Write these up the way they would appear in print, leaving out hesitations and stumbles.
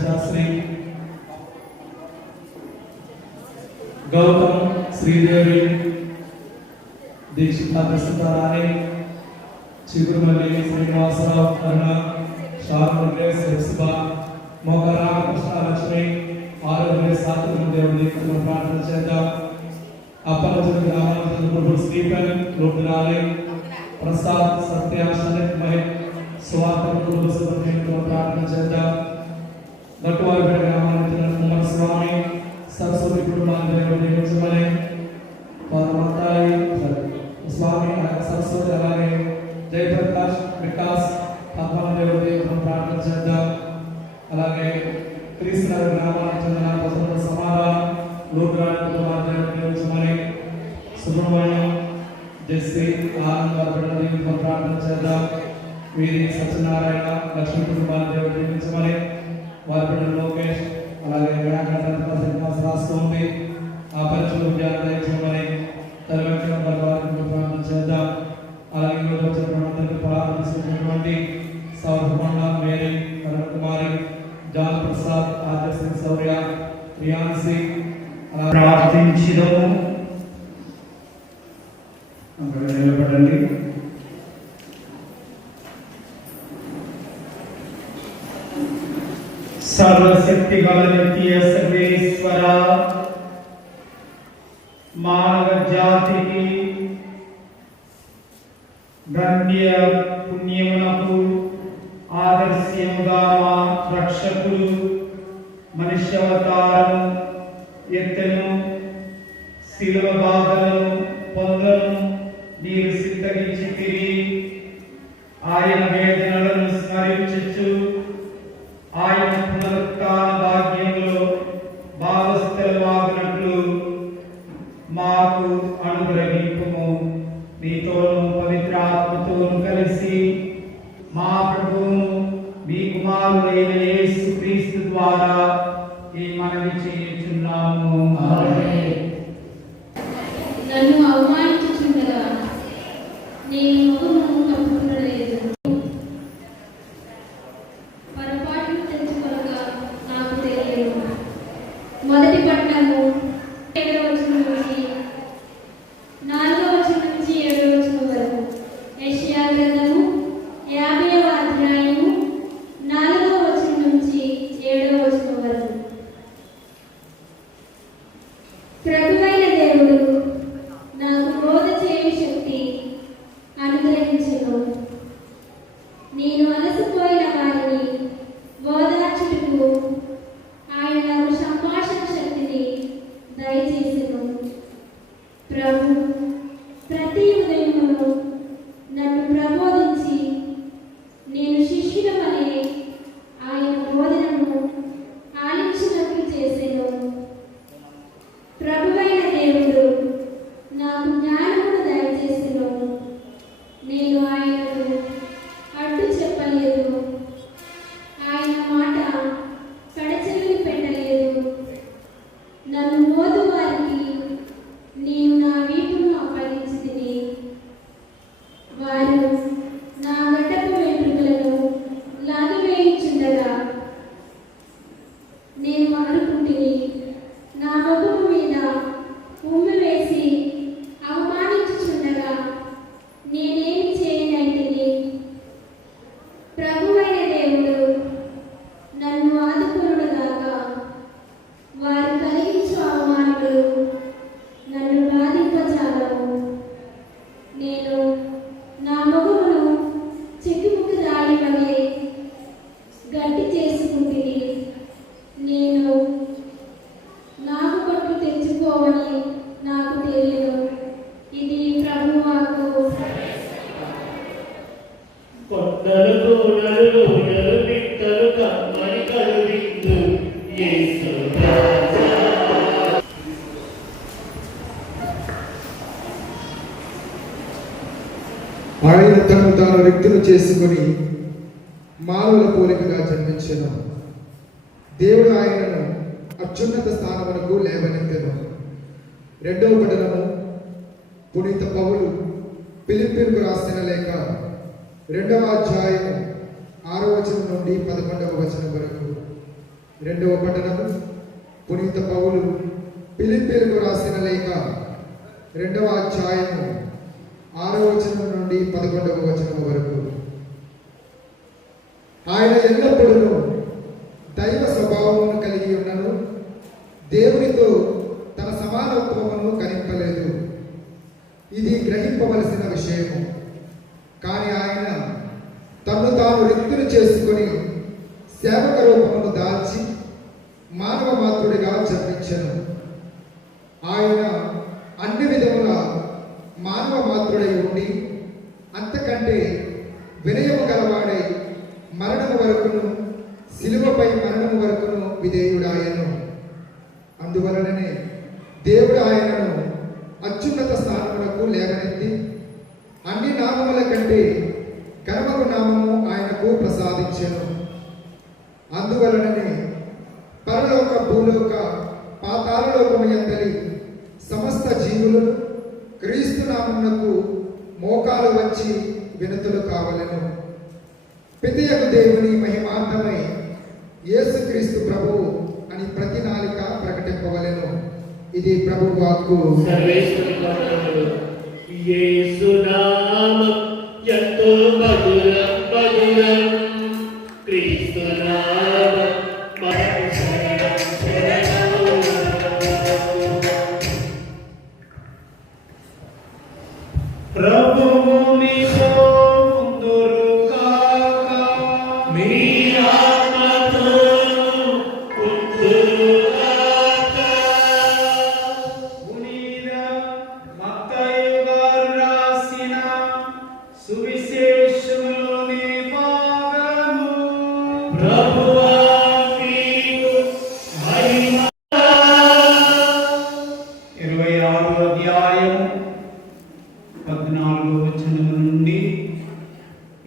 శాస్త్రి, గౌతమ్, శ్రీదేవి, దీక్షిత ప్రస్తుతారాణి, చిగురుమల్లి, శ్రీనివాసరావు, అరుణ, షార్ముఖే, శివసుభ, మోకరా, కృష్ణలక్ష్మి, ఆరోగ్య సాత్విక దేవుడి ప్రార్థన చేద్దాం. అప్పలచూరు గ్రామాల ప్రభు స్టీఫెన్, లోటురాలి, ప్రసాద్, సత్య, శరత్, మహేష్, స్వార్థ ప్రభు సుబ్రహ్మణ్యంతో ప్రార్థన చేద్దాం. గట్టువారిపేట గ్రామాల కుమార్ స్వామి, సరస్వతి కుటుంబాన్ని నిర్మించమని మత్తాయి స్వామి, సరస్వతి, అలాగే జయప్రకాష్, వికాస్, పద్మదేవుడి ప్రార్థన చేద్దాం. అలాగే క్రీస్తునగర్ గ్రామానికి చెందిన ప్రజల సమాధానం లోటురాని నిర్మించమని సుబ్రహ్మణ్యం, జెస్సీ, ఆనంద్ ప్రార్థన చేద్దాం. వీరి సత్యనారాయణ, లక్ష్మీ కుటుంబాన్ని దేవుడు నిర్మించమని వారి బిడ్డ లోకేష్, అలాగే రాస్తుంది ఆ పరీక్షలు విద్యార్థి తరగతి ప్రార్థన చేద్దాం. అలాగే ఈరోజు వచ్చినటువంటి ప్రార్థిస్తున్నటువంటి సౌరభ, మేరీ, కరుణ కుమారి, జాన్ ప్రసాద్, ఆదర్శ, శౌర్య, ప్రియాన్సి ప్రార్థించదము. నిలబడండి. సర్వశక్తి గల నిత్య సర్వేశ్వర, మానవ జాతికి గణ్య పుణ్యమునకు ఆదర్శముగా మా రక్షకులు మనుష్యావతారం ఎత్తెను, శిలువ బాధలను పొందను నీరు సిద్ధగించి తిరిగి ఆయన వేదనలను స్మరించు ఆయన పునరుత్థాన భాగ్యంలో భాగస్థలమాగినట్లు మాకు అనుగ్రహింపుము. మీతోను పవిత్రాత్మతోను కలిసి మా ప్రభువును మీ కుమారుడైన యేసు క్రీస్తు ద్వారా ఈ మనవి చేయుచున్నాము. నన్ను అవమానించుచుండగా నేను ముఖము కప్పుకొనలేదు, పొరపాటును తెచ్చుకొనగా నాకు తెలియదు. మొదటి పట్టణము 7వ వచనం నుంచి 4వ వచనం నుంచి 7వ వచనం వరకు. యెషయా గ్రంథము 50వ అధ్యాయము 4వ వచనం నుంచి 7వ వచనం వరకు. ప్రభువైన దేవుడు నాకు బోధ చేయు శక్తి అనుగ్రహించెను. నేను అలసిపోయిన వారిని ఓదార్చుటకు ఆయన నాకు సంభాషణ శక్తిని దయచేసెను. ప్రభు ప్రతి ఉదయమును నన్ను ప్రబోధించి నేను శిష్యుడమనే ఆయన బోధనను ఆలించినట్లు చేసెను. ప్రభువైన దేవుడు నాకు జ్ఞానమును దయచేసెను. నేను ఆయనకు అడ్డు చెప్పలేదు, ఆయన మాట కడచెవిని పెట్టలేదు. నన్ను మోదు వారికి నేను నా వీపును అప్పగించితిని. వారు నా గడ్డపు వెంట్రుకలను లాగివేయుచుండగా నేను అనుకుంటుని నా ముఖము మీద ఉమ్మి వేసి అవమానించుచుండగా నేనేమి చేయనంటిని. ప్రభువైన దేవుడు నన్ను ఆదుకొనుగాక. వారు కలిగించు అవమానములు నన్ను బాధింపజాలవు. నేను నా ముఖమును చెక్కుముక్కు రాయి వలె గట్టి చేసుకుంటుని. నేను నాకు పట్టు తెచ్చుకోవని నాకు తెలియదు. ఇది ప్రభువాకు. కొండలు గోడలు ఊయలు పిట్టలు కమ్మని కలువిందు యేసు రాజా. ఆయన తను తాను వ్యక్తులు చేసుకుని మానవుల పోలికగా జన్మించెను. దేవుడు ఆయనను అత్యున్నత స్థానమునకు లేవనెత్తెను. 2వ పట్టణము పునీత పౌలు ఫిలిప్పీయులకు రాసిన లేఖ 2వ అధ్యాయం 6వ వచనం నుండి 11వ వచనం వరకు. రెండవ పట్టణము పునీత పౌలు ఫిలిప్పీయులకు రాసిన లేఖ 2వ అధ్యాయము 6వ వచనం నుండి 11వ వచనం వరకు. ఆయన ఎల్లప్పుడూ దైవ స్వభావమును కలిగి ఉన్నను, దేవునితో తన సమానత్వమును కనింపలేదు. ఇది గ్రహింపవలసిన విషయము. కానీ ఆయన తన్ను తాను రిక్తులు చేసుకొని సేవక రూపమును దాల్చి మానవ మాతృడిగా జన్మించెను. ఆయన అన్ని విధముల మానవ మాతృడై ఉండి అంతకంటే వినయము గలవాడై మరణము వరకును, శిలువపై మరణము వరకును విధేయుడాయను. అందువలననే దేవుడు ఆయనను అత్యున్నత స్థానములకు లేవనెత్తి అన్ని నామముల కంటే కర్మకు నామము ఆయనకు ప్రసాదించెను. అందువలననే పరలోక, భూలోక, పాతాళలోకము యందలి సమస్త జీవులు క్రీస్తు నామమునకు మోకాలు వచ్చి వినతులు కావలెను. పితయకు దేవుని మహిమార్థమై యేసుక్రీస్తు ప్రభువు అని ప్రతి నాలిక ప్రకటింపవలెను. ఇది ప్రభు వాక్కు. సర్వేశ్వరుని వందనములు. యేసు నామం ఎంతో మధురం మధురం, క్రీస్తు నామం మనకు శరణం శరణం. ప్రభువు మీతో ఉందురుగాక. మీ ఆత్మతోను ఉండుగాక. పునీత మత్తయి గారు రాసిన సువిశేషములోని భాగము. ప్రభువా నీకు మహిమ. 26వ అధ్యాయము 14వ వచనము నుండి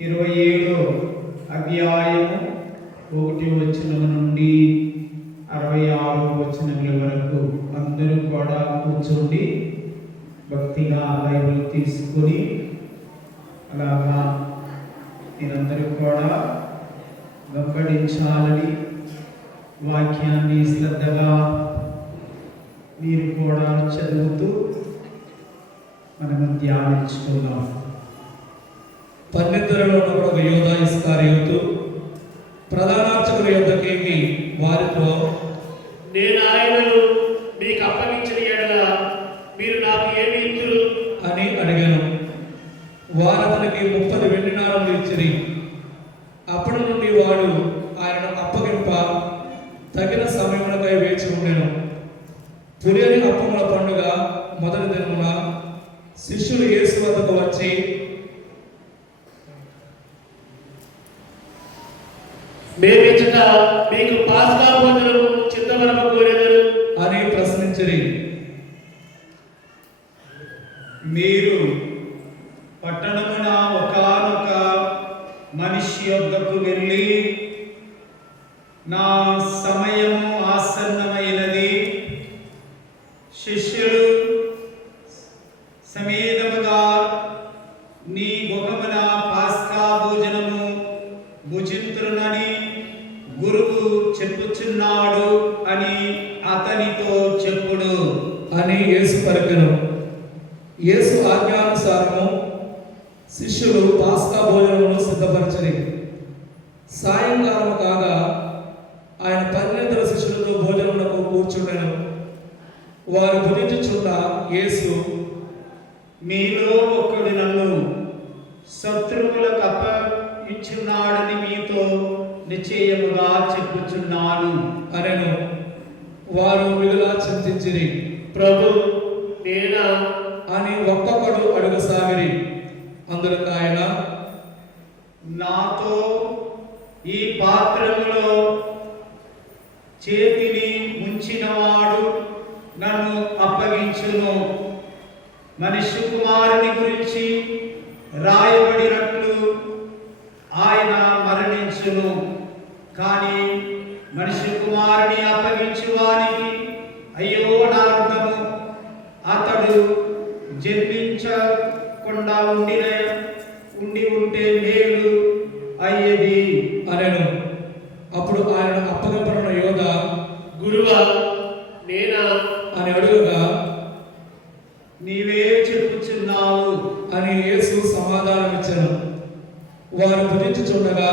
27వ అధ్యాయము 1వ వచనము నుండి 66వ వచనముల వరకు అందరూ కూడా కూర్చోండి. భక్తిగా బైబిల్ తీసుకొని అలాగా మీరందరూ కూడా వెంబడించాలని, వాక్యాన్ని శ్రద్ధగా మీరు కూడా చదువుతూ మనము ధ్యానించుకుందాం. 12లో ఒక యోధా ఇస్కారియోతు ప్రధానార్చకుల యొద్దకేగి వారితో, నేను ఆయనను మీకు అప్పగించిన ఎడల మీరు నాకు ఏమి ఇచ్చురు అని అడిగాను. వారు అతనికి 30 వెండి నాణములు ఇచ్చిరి. అప్పటి నుండి వాడు ఆయనను అప్పగింప తగిన సమయములకై వేచి ఉండెను. పులియని అప్పముల పండుగ మొదటి దినమున శిష్యులు యేసు వద్దకు వచ్చి, మేమిచ్చట మీకు పాస్కా భోజనము చిత్తవరము కోరెదరు అని ప్రశ్నించిరి. మీరు పట్టణమున ఒకానొక మనిషి యొద్దకు వెళ్ళి, నా సమయము ఆసన్నమైనది, శిష్యులు సమేతముగా నీ ముఖమున పాస్కా భోజనము భుజింతురునని గురువు చెప్పుచున్నాడు అని అతనితో చెప్పుడు అని యేసు పలికెను. యేసు ఆజ్ఞానుసారము శిష్యులు పాస్కా భోజనమును సిద్ధపరచిరి. సాయంకాలం కాగా ఆయన 12 శిష్యులతో భోజనమునకు కూర్చుండెను. వారు భుజించుచుండ యేసు, మీలో ఒకడు నన్ను శత్రువులకు అప్పగించున్నాడని మీతో నిశ్చయముగా చెప్పుచున్నాను అనెను. వారు మిగులా చింతించిరి. ప్రభు నేనా అని ఒక్కొక్కడు అడుగసాగిరి. అందులకు ఆయన, నాతో ఈ పాత్రములో చేతిని ముంచినవాడు నన్ను అప్పగించును. మనిషి కుమారుని గురించి రాయబడినట్లు ఆయన మరణించును. కానీ మనిషి కుమారుని అప్పగించువానికి అయ్యో నా అర్థము, అతడు జన్మించకుండా ఉండి ఉంటే మేలు అయ్యేది అనెను. అప్పుడు ఆయన అప్పగింపబడిన యోధ గురువా నేనా అని అడుగగా నీవే చెప్పుచున్నావు అని యేసు సమాధానమిచ్చెను. వారు భుజించుచుండగా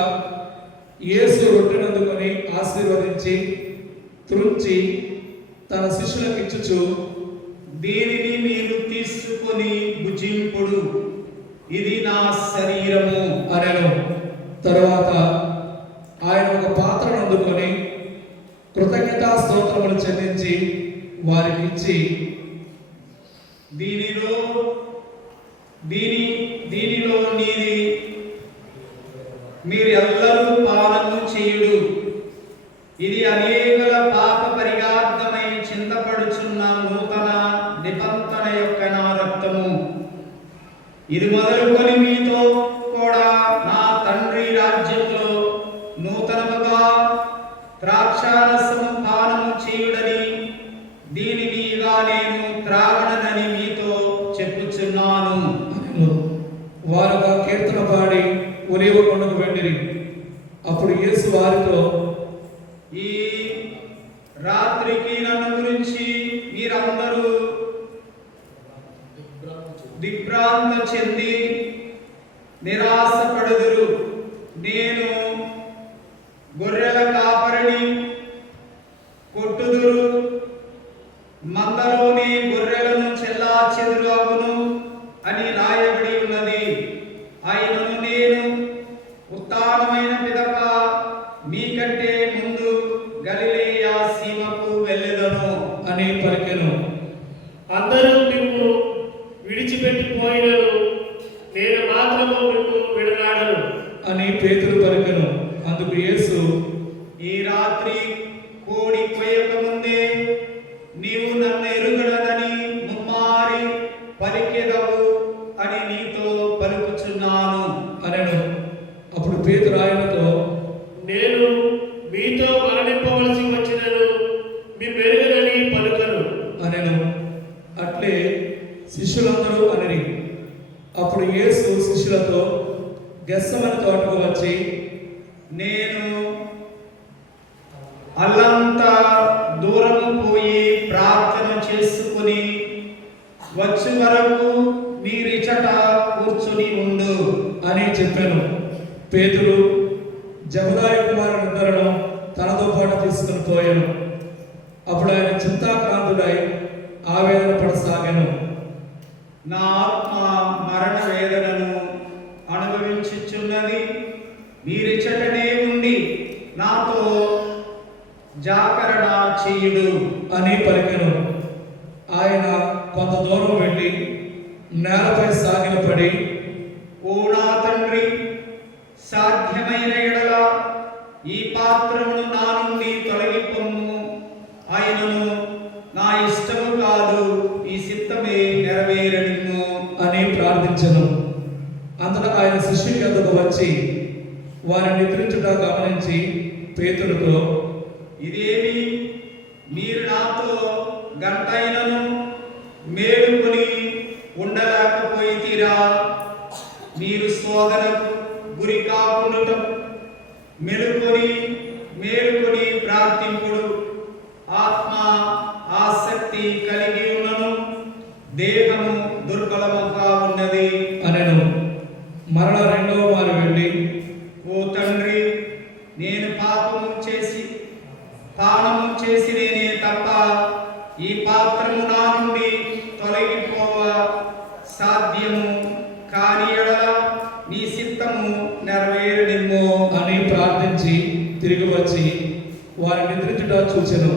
యేసు రొట్టెనందుకొని ఆశీర్వదించి త్రుంచి తన శిష్యులకు ఇచ్చుచు, దీనిని మీరు తీసుకొని భుజింపుడు, ఇది నా శరీరము అనెను. తరువాత ఆయన ఒక పాత్రను అందుకొని కృతజ్ఞతా స్తోత్రములు చెల్లించి వారికి ఇచ్చి, దీనిలో నీది మీరెల్లరూ పానము చేయుడు, ఇది అనేకల పాప పరిహార్థమై చింతపడుచున్న నూతన నిబంధన యొక్క నా రక్తము. ఇది మొదలుకొని మీతో కూడా నా తండ్రి రాజ్యంలో నూతనముగా ద్రాక్షారసము పానము చేయుడని, దీనిని ఇక నేను త్రాగనని మీతో చెప్పుచున్నాను అనెను. వారు ఆ కీర్తన పాడి ఒలీవ కొండకు వెళ్ళిరి. అప్పుడు యేసు వారితో, ఈ రాత్రికి నన్ను గురించి మీరందరూ దిగ్భ్రాంత చెంది నిరాశపడుదురు. నేను గొర్రెల కాపరిని, కొట్టుదురు, మందలోని గొర్రెలను చెల్లాచెదురుఅగును అని రాయబడి ఉన్నది. ఆయనను నేను ఉత్థానమైన పిదప మీకంటే ముందు గలిలయ సీమకు వెళ్ళెదను అని పలికెను. అందరూ మిమ్ము విడిచిపెట్టిపోయినను నేను మాత్రము మిమ్ము విడనాడను అని పేతురు పలికెను. అందుకు యేసు, ఈ రాత్రి కోడి కొయ్యక ముందే నీవు నన్ను ఎరుగడదని ముమ్మారి పలికెదవు అని నీతో పలుకుచున్నాను అనెను. అప్పుడు పేతురు ఆయనతో, నేను మీతో మరణింపవలసి వచ్చినను మీ మెరుగనని పలుకను అనెను. అట్లే శిష్యులందరూ అనిరి. అప్పుడు యేసు శిష్యులతో గెత్సేమనే తోటకు వచ్చి, నేను అల్లంత దూరము పోయి ప్రార్థన చేసుకుని వచ్చే వరకు మీరిచట కూర్చుని ఉండు అని చెప్పాను. పేతురు జబదాయి కుమారునిద్దరును తనతో పాటు తీసుకుని పోయాను. అప్పుడు ఆయన చింతాక్రాంతుడై ఆవేదన పడసాగాను. నా ఆత్మ మరణ వేదనను అనుభవించుచున్నది, మీరిచటనే ఉండి నాతో జాగరణ చేయుడు అని పలికెను. ఆయన కొంత దూరం వెళ్ళి నేలపై సాగిలపడి, ఓ నా తండ్రి, సాధ్యమైన ఎడల ఈ పాత్రమును నా నుండి తొలగిపొమ్ము, ఆయనను నా ఇష్టము కాదు ఈ చిత్తమే నెరవేరనిమ్ము అని ప్రార్థించెను. అంతటా ఆయన శిష్యుని యొద్దకు వచ్చి వారిని నిద్రించుట గమనించి పేతురుతో, ఇదేమి మీరు నాతో గంటైనను మేలుకొని ఉండలేకపోయితీరా? మీరు శోధనకు గురి కాకుండా మేలుకొని ప్రార్థింపుడు. ఆత్మ ఆసక్తి కలిగి ఉన్నను, దేహము దుర్బలముగా ఉన్నది అనెను. మరల రెండవ మారు వెళ్ళి, ఓ తండ్రి, నేను పానము చేసి నేనే తప్ప ఈ పాత్రము నా నుండి తొలగిపోవ సాధ్యము కాని ఎడల నీ చిత్తము నెరవేరనిమ్ము అని ప్రార్థించి తిరిగి వచ్చి వారి నిద్రించుట చూచెను.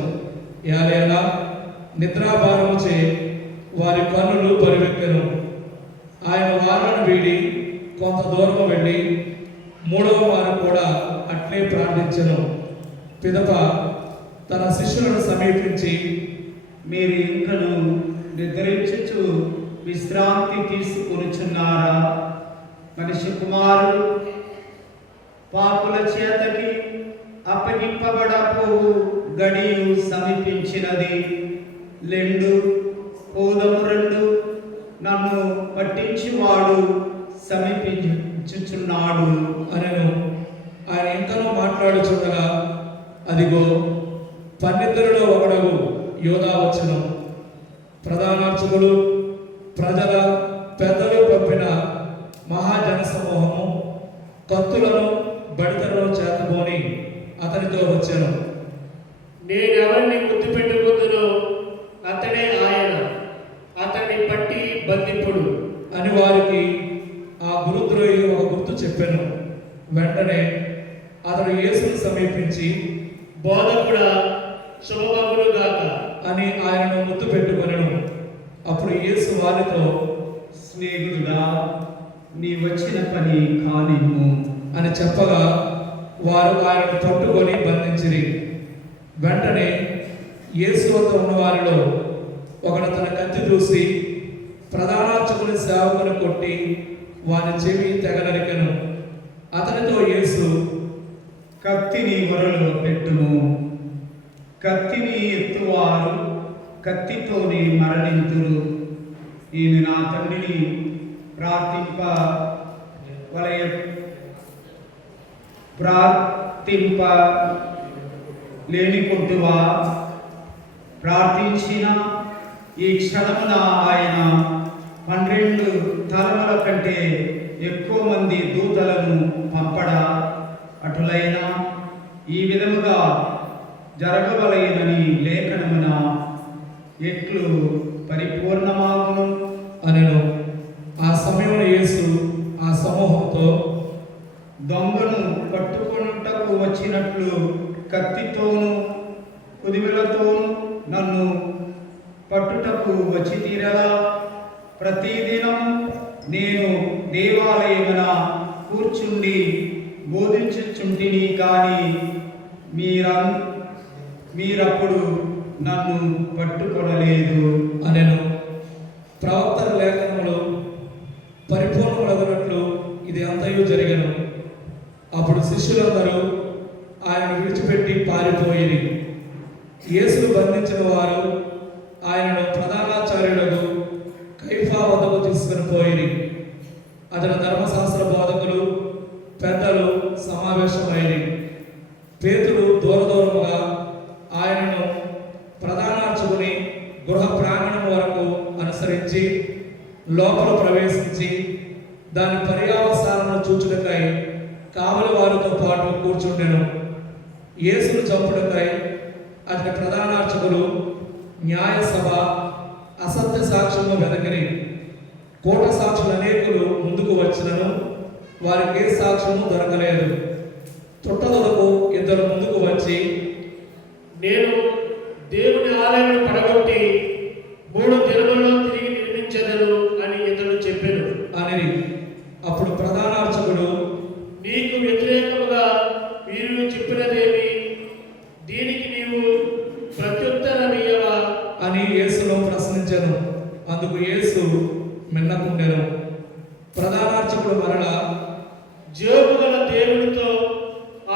ఏలైనా నిద్రాభారముచే వారి కన్నులు పరివెక్కెను. ఆయన వారిని వీడి కొంత దూరం వెళ్ళి మూడవ వారు కూడా అట్లే ప్రార్థించెను. పిదప తన శిష్యులను సమీపించి, మీరు ఇంకను నిద్రించుచు విశ్రాంతి తీసుకొనుచున్నారా? మనిషి కుమారుడు పాపుల చేతకి అప్పగింపబడపోవు గడియు సమీపించినది. లెండు, పోదము రెండు, నన్ను పట్టించువాడు సమీపించుచున్నాడు అనెను. ఆయన ఇంకనూ మాట్లాడుచుండగా అదిగో 12లో ఒకడు యోధా వచ్చెను. ప్రధానార్చకులు, ప్రజల పెద్దలు పంపిన మహాజన సమూహము కత్తులను బడితలను చేతబోని అతనితో వచ్చెను. నేనెవరిని గుర్తు పెట్టుకుందునో అతడే ఆయన, అతన్ని పట్టి బంధింపుడు అని వారికి ఆ గురుద్రోహి ఒక గుర్తు చెప్పెను. వెంటనే అతడు యేసును సమీపించి, బోధకుడా శుభమగును గాక అని ఆయనను ముద్దు పెట్టుకొనెను. అప్పుడు యేసు వారితో, స్నేహితుడా, నీ వచ్చిన పని కానిమ్ము అని చెప్పగా వారు ఆయనను పట్టుకొని బంధించిరి. వెంటనే యేసు వద్ద ఉన్న వారిలో ఒకడు తన కత్తి దూసి ప్రధానార్చకుని సేవకుని కొట్టి వాని చెవి తెగనరికెను. అతనితో యేసు, కత్తిని ఒరలో పెట్టుము. కత్తిని ఎత్తువారు కత్తితోనే మరణింతురు. నేను నా తండ్రిని ప్రార్థింప లేనికొట్టువా? ప్రార్థించిన ఈ క్షణమున ఆయన 12 తలముల కంటే ఎక్కువ మంది దూతలను పంపడా? అటులైనా ఈ విధముగా జరగవలయనని లేఖనమున ఎట్లు పరిపూర్ణమాగును అనెను. ఆ సమయంలో యేసు ఆ సమూహంతో, దొంగను పట్టుకొనుటకు వచ్చినట్లు కత్తితోనూ కుదివిలతోనూ నన్ను పట్టుటకు వచ్చి తీరలా? ప్రతిదినం నేను దేవాలయమున కూర్చుండి బోధించుచుంటిని, కానీ మీరప్పుడు నన్ను పట్టుకొనలేదు అనెను. ప్రవక్తల లేఖనములు పరిపూర్ణములగునట్లు ఇది అంతయు జరిగెను. అప్పుడు శిష్యులందరూ ఆయనను విడిచిపెట్టి పారిపోయిరి. యేసును బంధించిన వారు ఆయనను ప్రధానాచార్యులకు కైఫా వద్దకు తీసుకుని పోయిరి. అతని ధర్మశాస్త్ర బోధకులు, పెద్దలు సమావేశమైరి. పేతురు దూరదూరముగా ఆయనను ప్రధానార్చకుని గృహ ప్రాంగణం వరకు అనుసరించి లోపల ప్రవేశించి దాని పర్యావసాలను చూచుటకై కావలి వారితో పాటు కూర్చుండెను. యేసును చంపుటకై అతని ప్రధానార్చకులు, న్యాయసభ, అసత్య సాక్ష్యము వెదకిరి. కోట సాక్షులు అనేకులు ముందుకు వచ్చినను వారికి ఏ సాక్ష్యము దొరకలేదు. తుట్టదొరకు 2 ముందుకు వచ్చి, నేను దేవుని ఆలయాన్ని పడగొట్టి 3 దినములలో తిరిగి నిర్మించెదను అని ఇతడు చెప్పెను అని. అప్పుడు ప్రధానార్చకుడు, నీకు వ్యతిరేకముగా వీరు చెప్పినదేమి? దీనికి నీవు ప్రత్యుత్తరమియ్యవా అని యేసును ప్రశ్నించెను. అందుకు యేసు మిన్నకుండెను. ప్రధానార్చకుడు మరలా, జేబు గల దేవునితో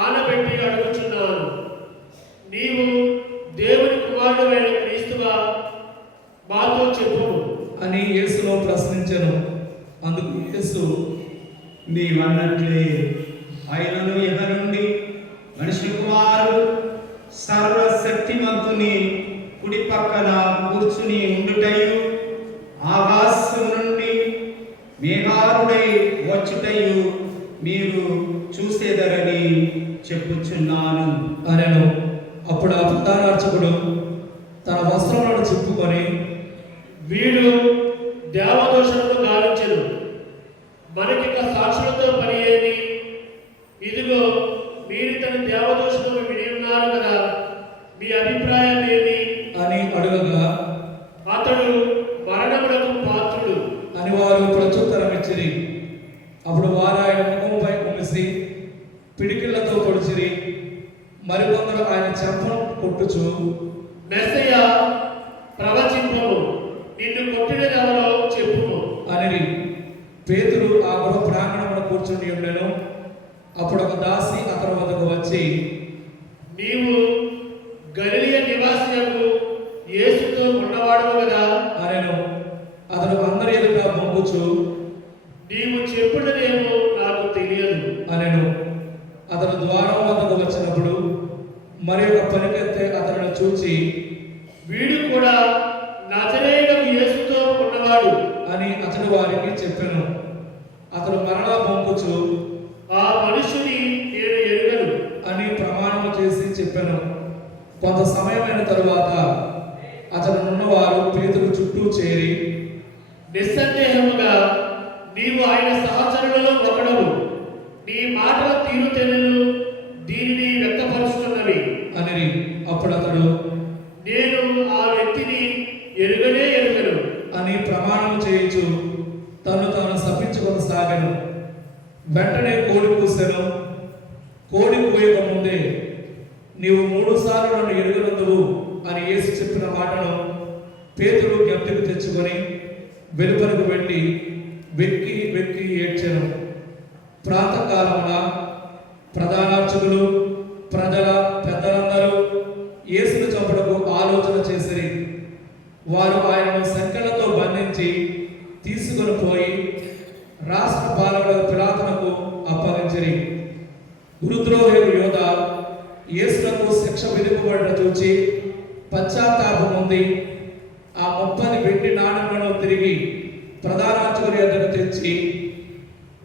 ఆనబెట్టి అడుగుచున్నాను, నీవు దేవుని కుమారుడైన క్రీస్తువా? మాతో చెప్పుము అని యేసును ప్రశ్నించెను. అందుకు యేసు, నీవన్నట్లే ఆయనను ఇహ నుండి మనిషి కుమారుడు సర్వశక్తిమంతుని కుడి పక్కన కూర్చుని ఉండుటయు, ఆకాశం నుండి మేఘారుడై వచ్చుటయు మీరు చూసేదరని చెప్పుచున్నాను అనెను. అప్పుడు ఆ ప్రధానార్చకుడు తన వస్త్రములను చింపుకొని, వీడు దేవదోషణను గావించెను, మనకిక సాక్షులతో పని ఏమి? ఇదిగో మీరు తన దేవదోషణము విని ఉన్నారు కదా, మీ అభిప్రాయం ఏమి అని అడుగగా, అతడు మరణములకు పాత్రుడు అని వారు ప్రత్యుత్తరం ఇచ్చిరి. అప్పుడు వారు ఆయన ముఖముపై ఉమిసి పిడికిళ్లతో పొడిచిరి. మరికొందరు ఆయన చెంపను కొట్టుచు, మెస్సయ్య ప్రవచింపము, నిన్ను కొట్టినదెవరో చెప్పుము అనిరి. పేతురు ఆ గృహ ప్రాంగణమున కూర్చుని ఉండెను. అప్పుడు ఒక దాసి అతని వద్దకు వచ్చి, నీవు గలిలయ నివాసియకు యేసుతో ఉన్నవాడవు కదా అనెను. అతడు అందరి ఎదుట మొంగుచు, నీవు చెప్పుడదేమో నాకు తెలియదు అనెను. అతడు ద్వారం వద్దకు వచ్చినప్పుడు మరి ఒక పనికెత్తే అతనిని చూచి, వీడు కూడా నజరేయుడకు యేసుతో ఉన్నవాడు అని అతడు వారికి చెప్పెను. అతడు మరలా బొంకుచు, ఆ మనుషుని నేను ఎరుగను అని ప్రమాణము చేసి చెప్పెను. కొంత సమయమైన తరువాత అతడునున్నవారు పేతురు చుట్టూ చేరి, నిస్సందేహముగా నీవు ఆయన సహచరులలో ఒకడవు, నీ మాటల తీరుతెన్నులు దీనిని వ్యక్తపరుస్తున్నవి అనిరి. అప్పుడు అతడు, నేను ఆ వ్యక్తిని ఎరుగనే ఎరుగను అని ప్రమాణము చేయించు తను తాను శపించుకొనసాగెను. వెంటనే కోడి కూసెను. కోడి కూయక ముందే, నీవు 3 సార్లు నన్ను ఎరుగనందువు అని యేసు చెప్పిన మాటను పేతురు జ్ఞప్తికి తెచ్చుకొని వెలుపలకు వెళ్ళి వెక్కి వెక్కి ఏడ్చెను. ప్రాతకాలమున ప్రధానార్చకులు, ప్రజల పెద్దలందరూ యేసును చంపుటకు ఆలోచన చేసిరి. వారు ఆయనను సంకెళ్లతో బంధించి తీసుకొని పోయి రాష్ట్ర పాలకుల పిలాతునకు అప్పగించిరి. గురుద్రోహుడు యోధ యేసునకు శిక్ష విధింపబడిన చూచి పశ్చాత్తాపం పొంది ఆ 30 వెండి నాణెములను తిరిగి ప్రధానార్చకుని యొద్దకు తెచ్చి,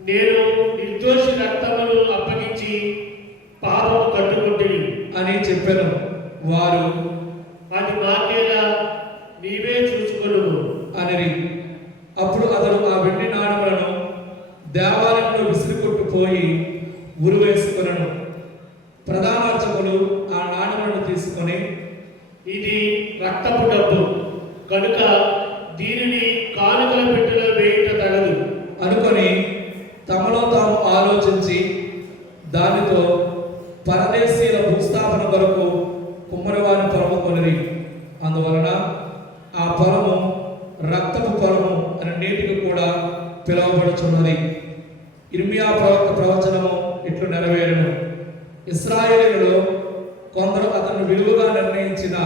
నేను నిర్దోషి రక్తమును అప్పగించి పాపము కట్టుకుంటుని అని చెప్పెను. వారు, అది మాకేలా, నీవే చూసుకొనుము అనిరి. అప్పుడు అతడు ఆ వెండి నాణెములను దేవాలయంలో విసిరికొట్టుపోయి ఉరివేసుకొనెను. ప్రధానార్చకులు ఆ నాణెములను తీసుకొని, ఇది రక్తపు డబ్బు కనుక దీనిని కానుకల పెట్టెలో వేయుట తగదు అనుకొని తమలో తాము ఆలోచించి దానితో పరదేశీయుల భూస్థాపన కొరకు కుమ్మరివాని పొలము కొనిరి. అందువలన ఆ పొలము రక్తపు పొలము అని నేటికి కూడా పిలువబడుచున్నది. ఇర్మియా ప్రవక్త ప్రవచనము ఇట్లు నెరవేరును. ఇశ్రాయేలీయులలో కొందరు అతను విలువగా నిర్ణయించిన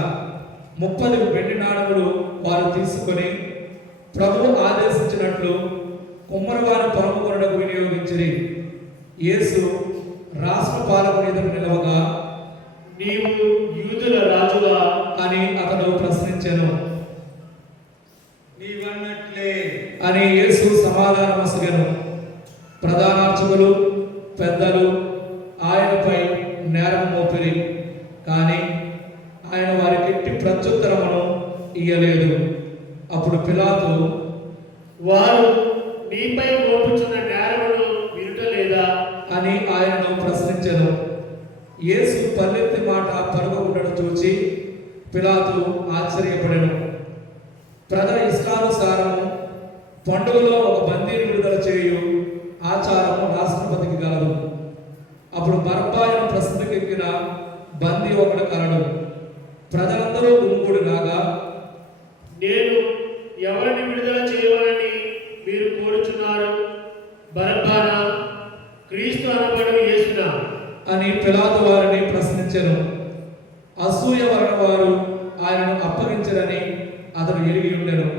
30 వెండి నాణెములు వారు తీసుకొని ప్రభువు ఆదేశించినట్లు కుమ్మరివాని పొలము కొనుటకు వినియోగించిరి. యేసు రాష్ట్ర పాలకుని ఎదుట నిలవగా, నీవు యూదుల రాజువా అని అతడు ప్రశ్నించెను. నీవన్నట్లే అని యేసు సమాధానమసగెను. ప్రధానార్చకులు, పెద్దలు ఆయనపై నేరం మోపిరి, కానీ ఆయన వారికి ఎట్టి ప్రత్యుత్తరమును ఇయ్యలేదు. అప్పుడు పిలాతు, వారు నీపై మోపుచున్న నేరమును వినుట లేదా అని ఆయనను ప్రశ్నించెను. యేసు పల్లెత్తి మాట పలుకకుండడం చూచి పిలాతు ఆశ్చర్యపడెను. ప్రజల ఇష్టానుసారము పండుగలో ఒక బందీని విడుదల చేయు ఆచారము రాష్ట్రపతికి గలదు. అప్పుడు బరబ్బాయును ప్రసిద్ధికెక్కిన బందీ ఒకడు కలడు. ప్రజలందరూ గుమిగూడి రాగా, నేను ఎవరిని విడుదల చేయవాలని మీరు కోరుచున్నారు, బరబ్బానా, క్రీస్తు అనబడు యేసునా అని పిలాతు వారిని ప్రశ్నించెను. అసూయ వలన వారు ఆయనను అప్పగించరని అతడు ఎరిగి ఉండెను.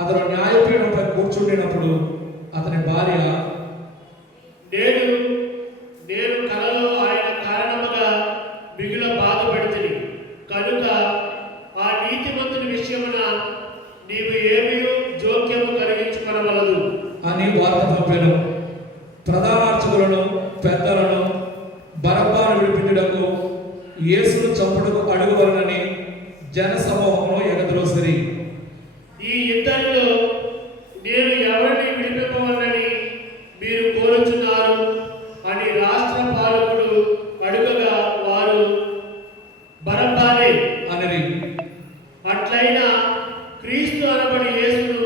అతడు న్యాయపీఠంపై కూర్చుండినప్పుడు అతని భార్య, నేను కలలో ఆయన కారణముగా మిగుల బాధపడితిని కనుక ఆ నీతిమంతుని విషయమున నీవు ఏమీ జోక్యము కలిగించుకొనవలదు అని వార్త పంపెను. ప్రధానార్చకులను, పెద్దలను బరబ్బాను విడిపించుటకు యేసును చంపుటకు అడుగువలనని జనసమూహమును ఎగద్రోసిరి. ఈ ఇద్దరిలో నేను ఎవరిని విడిపింపవలనని మీరు కోరుచున్నారు అని రాష్ట్ర పాలకుడు అడుగగా వారు, బరబ్బానే అనిరి. అట్లయినా క్రీస్తు అనబడి యేసును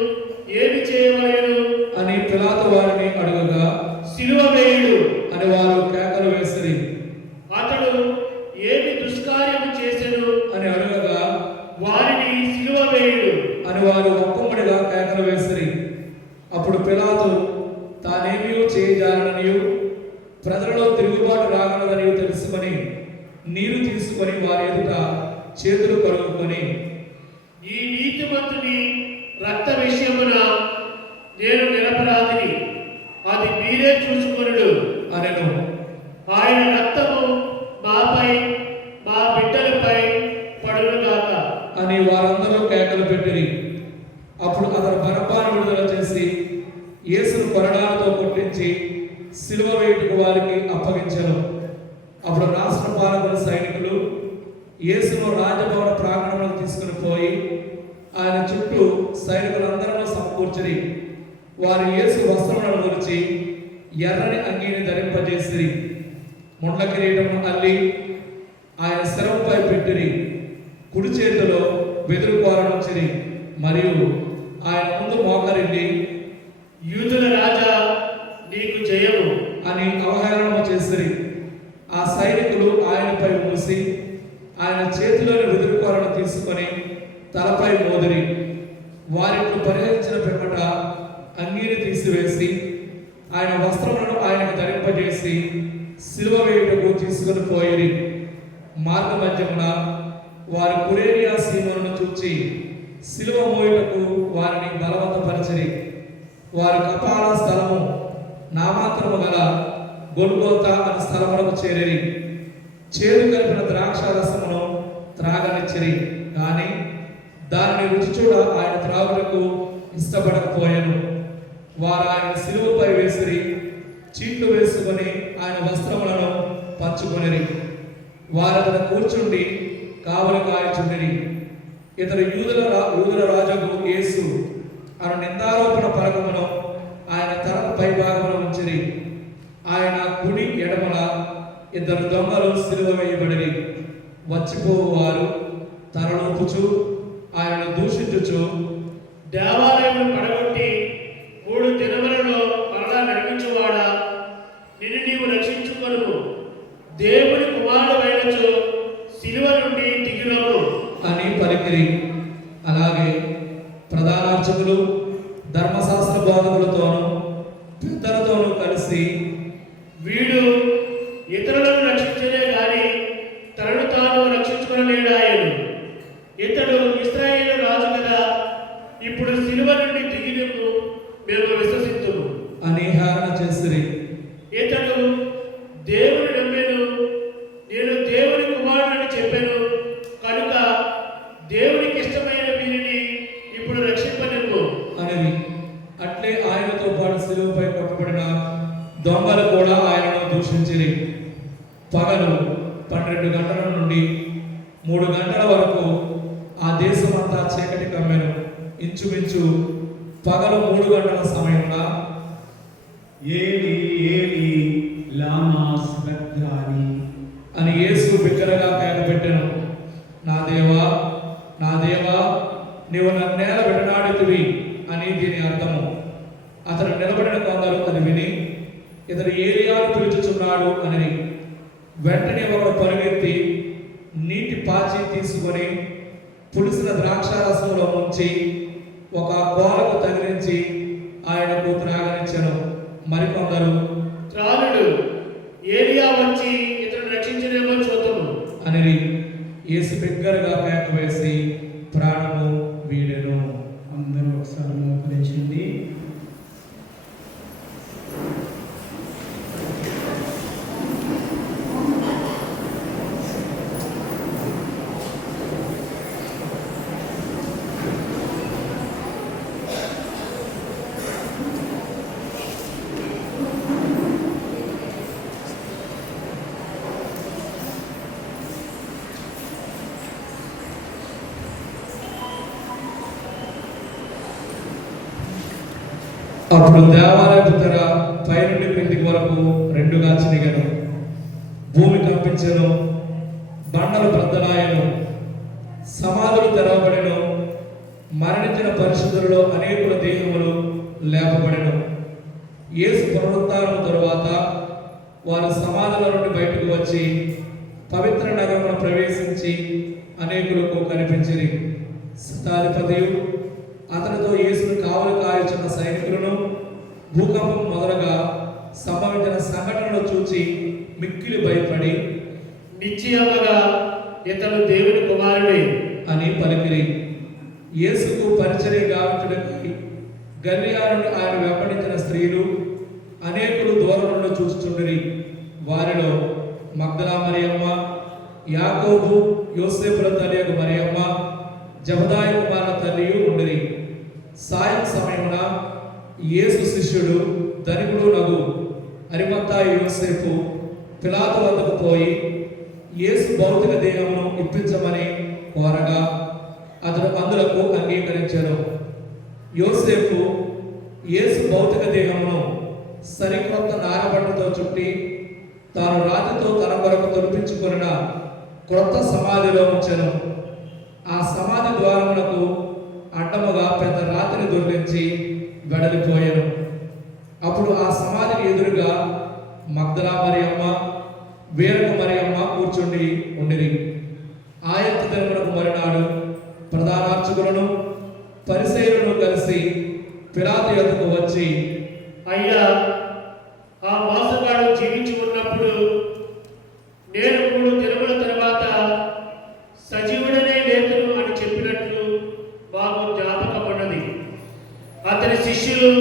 ఏమి చేయవలెను అని పిలాతు వారిని అడుగగా, సిలువ వేయుడు అని వారు కేకలు వేసిరి. అతడు ఏమి దుష్కార్యము చేసెను అని అడుగగా, వారిని సిలువ వేయుడు అని వారు ఒక్కమ్మడిగా కేకలు వేసిరి. అప్పుడు పిలాతు తానేమీ చేయజాలననియు ప్రజలలో తిరుగుబాటు రాగలదనియు తెలుసుకొని నీరు తీసుకొని వారి ఎదుట చేతులు కడుక్కొని, ఈ నీతిమంతుని రక్త విషయమున నేను నిరపరాధిని, అది మీరే చూసుకొనుడు అనెను. ఆయన రక్తము మాపై మా బిడ్డలపై పడు అని వారందరూ కేకలు పెట్టిరి. అప్పుడు అతను బరబ్బను విడుదల చేసి యేసును కొరడాలతో కొట్టించి సిలువ వేయుటకు వారికి అప్పగించెను. అప్పుడు రాష్ట్ర పాలకుల సైనికులు యేసును రాజభవన ప్రాంగణంలో తీసుకుని పోయి ఆయన చుట్టూ సైనికులందరూ సమకూర్చిరి. వారు యేసు వస్త్రములను గురించి ఎర్రని అంగీని ధరింపజేసిరి. ముండ్ల కిరీటమును అల్లి ఆయన శిరముపై పెట్టిరి. కుడి చేతిలో వెదురు కోరనుంచిరి. మరియు ఆయన ముందు మోకరిల్లి, యూదుల రాజా నీకు జయము అని అవహేళనము చేసిరి. ఆ సైనికులు ఆయనపై మూసి ఆయన చేతిలోని వెదురు కోరను తీసుకొని తలపై మోదిరి. వారిని పరిహరించిన పిమ్మట అంగీని తీసివేసి ఆయన వస్త్రములను ఆయనకు ధరింపజేసి సిలువ వేయుటకు తీసుకుని పోయిరి. మార్గ మధ్యమున వారి కురేనియా సీమలను చూచి సిలువ మోయుటకు వారిని బలవంతపరచిరి. వారి కపాల స్థలము నామాంతరము గల గొల్గోతా అనే స్థలములకు చేరిరి. చేదు కలిపిన ద్రాక్ష రసమును త్రాగనిచ్చిరి, కానీ దానిని రుచి చూడ ఆయన త్రాగుటకు ఇష్టపడకపోయాను. వారు ఆయన సిలువపై వేసిరి. చీట్లు వేసుకొని ఆయన వస్త్రములను పంచుకొనిరి. వారు అతను కూర్చుండి కావలి కాయచుండిరి. ఇతడు యూదుల రాజుకు యేసు అను నిందారోపణ పలకమును ఆయన తలకు పైభాగమున ఉంచిరి. ఆయన కుడి ఎడమల ఇద్దరు దొంగలు సిలువ వేయబడిరి. వచ్చిపోవారు తలలోపుచు ఆయనను దూషించుచు, దేవాలయమును పడగొట్టి 3 దినములలో మరలా నడిపించువాడా, నిన్ను నీవు రక్షించుకొనుము. దేవుని కుమారుడైనచో సిలువ నుండి దిగిరము అని పలికిరి. అలాగే ప్రధానార్చకులు ధర్మశాస్త్ర బోధకులతోనూ పెద్దలతోనూ కలిసి, వీడు ఇతరులను రక్షించలే గాని తనను తాను రక్షించుకొనలేడాయను. ఇతడు ఇశ్రాయేలు రాజు కదా, ఇప్పుడు సిలువ నుండి దిగినము మేము విశ్వసిద్దుము అని హేళన చేసిరి. ఇతడు దేవుని నమ్మెను, నేను దేవుని కుమారుడని చెప్పాను కనుక దేవునికి ఇష్టమైన వీరిని ఇప్పుడు రక్షింపనివ్వు అనేవి. అట్లే ఆయనతో పాటు సిలువపై కొట్టబడిన దొంగలు కూడా ఆయనను దూషించిరి. పగలు 12 గంటల నుండి 3 గంటల వరకు ఆ దేశమంతా చీకటి కమ్మెను. ఇంచుమించు పగలు 3 గంటల సమయంలో ఏలి ఏలి లామా సబక్తాని అని యేసు బిగ్గరగా కేకపెట్టెను, నా దేవా నా దేవా, నీవు నన్నేల విడనాడితివి అని దీని అర్థము. అతను నిలబడిన కొందరు అది విని, ఇతడు ఏలియాను పిలుచుచున్నాడు అని. వెంటనే ఒకడు పరుగెత్తి నీటి పాచి తీసుకొని పులిసిన ద్రాక్షారసంలో ముంచి ఒక కోలకు తగిలించి ఆయనకు త్రాగనిచ్చెను. మరికొందరు, త్రాలుడు, ఏలియా వచ్చి ఇతను రక్షించనేమో చూద్దాము అని. యేసు బిగ్గరగా కేక వేసి ప్రాణము వీడెను. అందరూ ఒకసారి మోకరించండి. అప్పుడు దేవాలయపు తెర పైనుండి క్రిందికి వరకు 2గా చినిగెను. భూమి కంపించెను, బండలు బ్రద్దలాయెను, సమాధులు తెరవబడెను. మరణించిన పరిశుద్ధులలో అనేకుల దేహములు లేపబడెను. యేసు పునరుత్థానం తరువాత వారు సమాధుల నుండి బయటకు వచ్చి పవిత్ర నగరమును ప్రవేశించి అనేకులకు కనిపించిరి. శతాధిపతియు అతనితో యేసును కావలి కాయుచున్న సైనికులను భూకంపం మొదలుగా సంభవించిన సంఘటనను చూచి మిక్కిలి భయపడి, నిశ్చయముగా ఇతను దేవుని కుమారుడే అని పలికిరి. యేసుకు పరిచర్య గావించుటకై గలిలయ నుండి ఆయన వెంబడించిన స్త్రీలు అనేకులు దూరం నుండి చూచుచుండిరి. వారిలో మగ్దలా మరియమ్మ, యాకోబు, యోసేపుల తల్లి మరియమ్మ, జబదాయి కుమారుల తల్లియు ఉండిరి. సాయం సమయమున యేసు శిష్యుడు ధనికుడు నగు అరిమత్తాయి యోసేపు పిలాతు వద్దకు పోయి యేసు భౌతిక దేహమును ఇప్పించమని కోరగా అతడు అందులకు అంగీకరించాడు. యోసేపు యేసు భౌతిక దేహమును సరికొత్త నారబట్టతో చుట్టి తాను రాతితో తన కొరకు తొలిపించుకొనిన క్రొత్త సమాధిలో ఉంచెను. ఆ సమాధి ద్వారమునకు అడ్డముగా పెద్ద రాతిని దొర్లించి వెడలిపోయాను. అప్పుడు ఆ సమాధికి ఎదురుగా మగ్దలా మరియమ్మ, వేరొక మరియమ్మ కూర్చుండి ఉండిరి. ఆయత్త దినమునకు మరునాడు ప్రధానార్చకులను పరిసయ్యులను కలిసి పిలాతు యొద్దకు వచ్చి, అయ్యా, ఆ మోసగాడు జీవించి ఉన్నప్పుడు నేను 3 దినముల తర్వాత సజీవుడనే లేతును అని చెప్పినట్లు మాకు జ్ఞాపకమున్నది. అతని శిష్యులు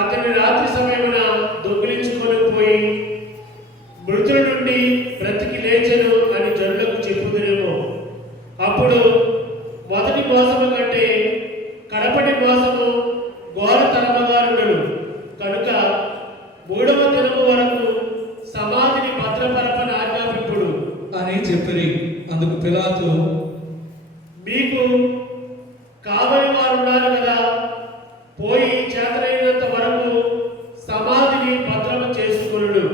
అతని రాత్రి సమయమున దొంగిలించుకొని పోయి మృతుల నుండి బ్రతికి లేచెను అని జనులకు చెప్పుదురేమో. అప్పుడు మొదటి మోసము కంటే కడపటి మోసము ఘోరతరముగానుండును. కనుక 3వ దినము వరకు సమాధిని భద్రపరపని ఆజ్ఞాపింపుడు అని చెప్పిరి. అందుకు పిలాతు, మీకు కావలి వారు ఉన్నారు కదా, పోయి చేతనైనంత వరకు సమాధిని భద్రమ చేసుకొనుడు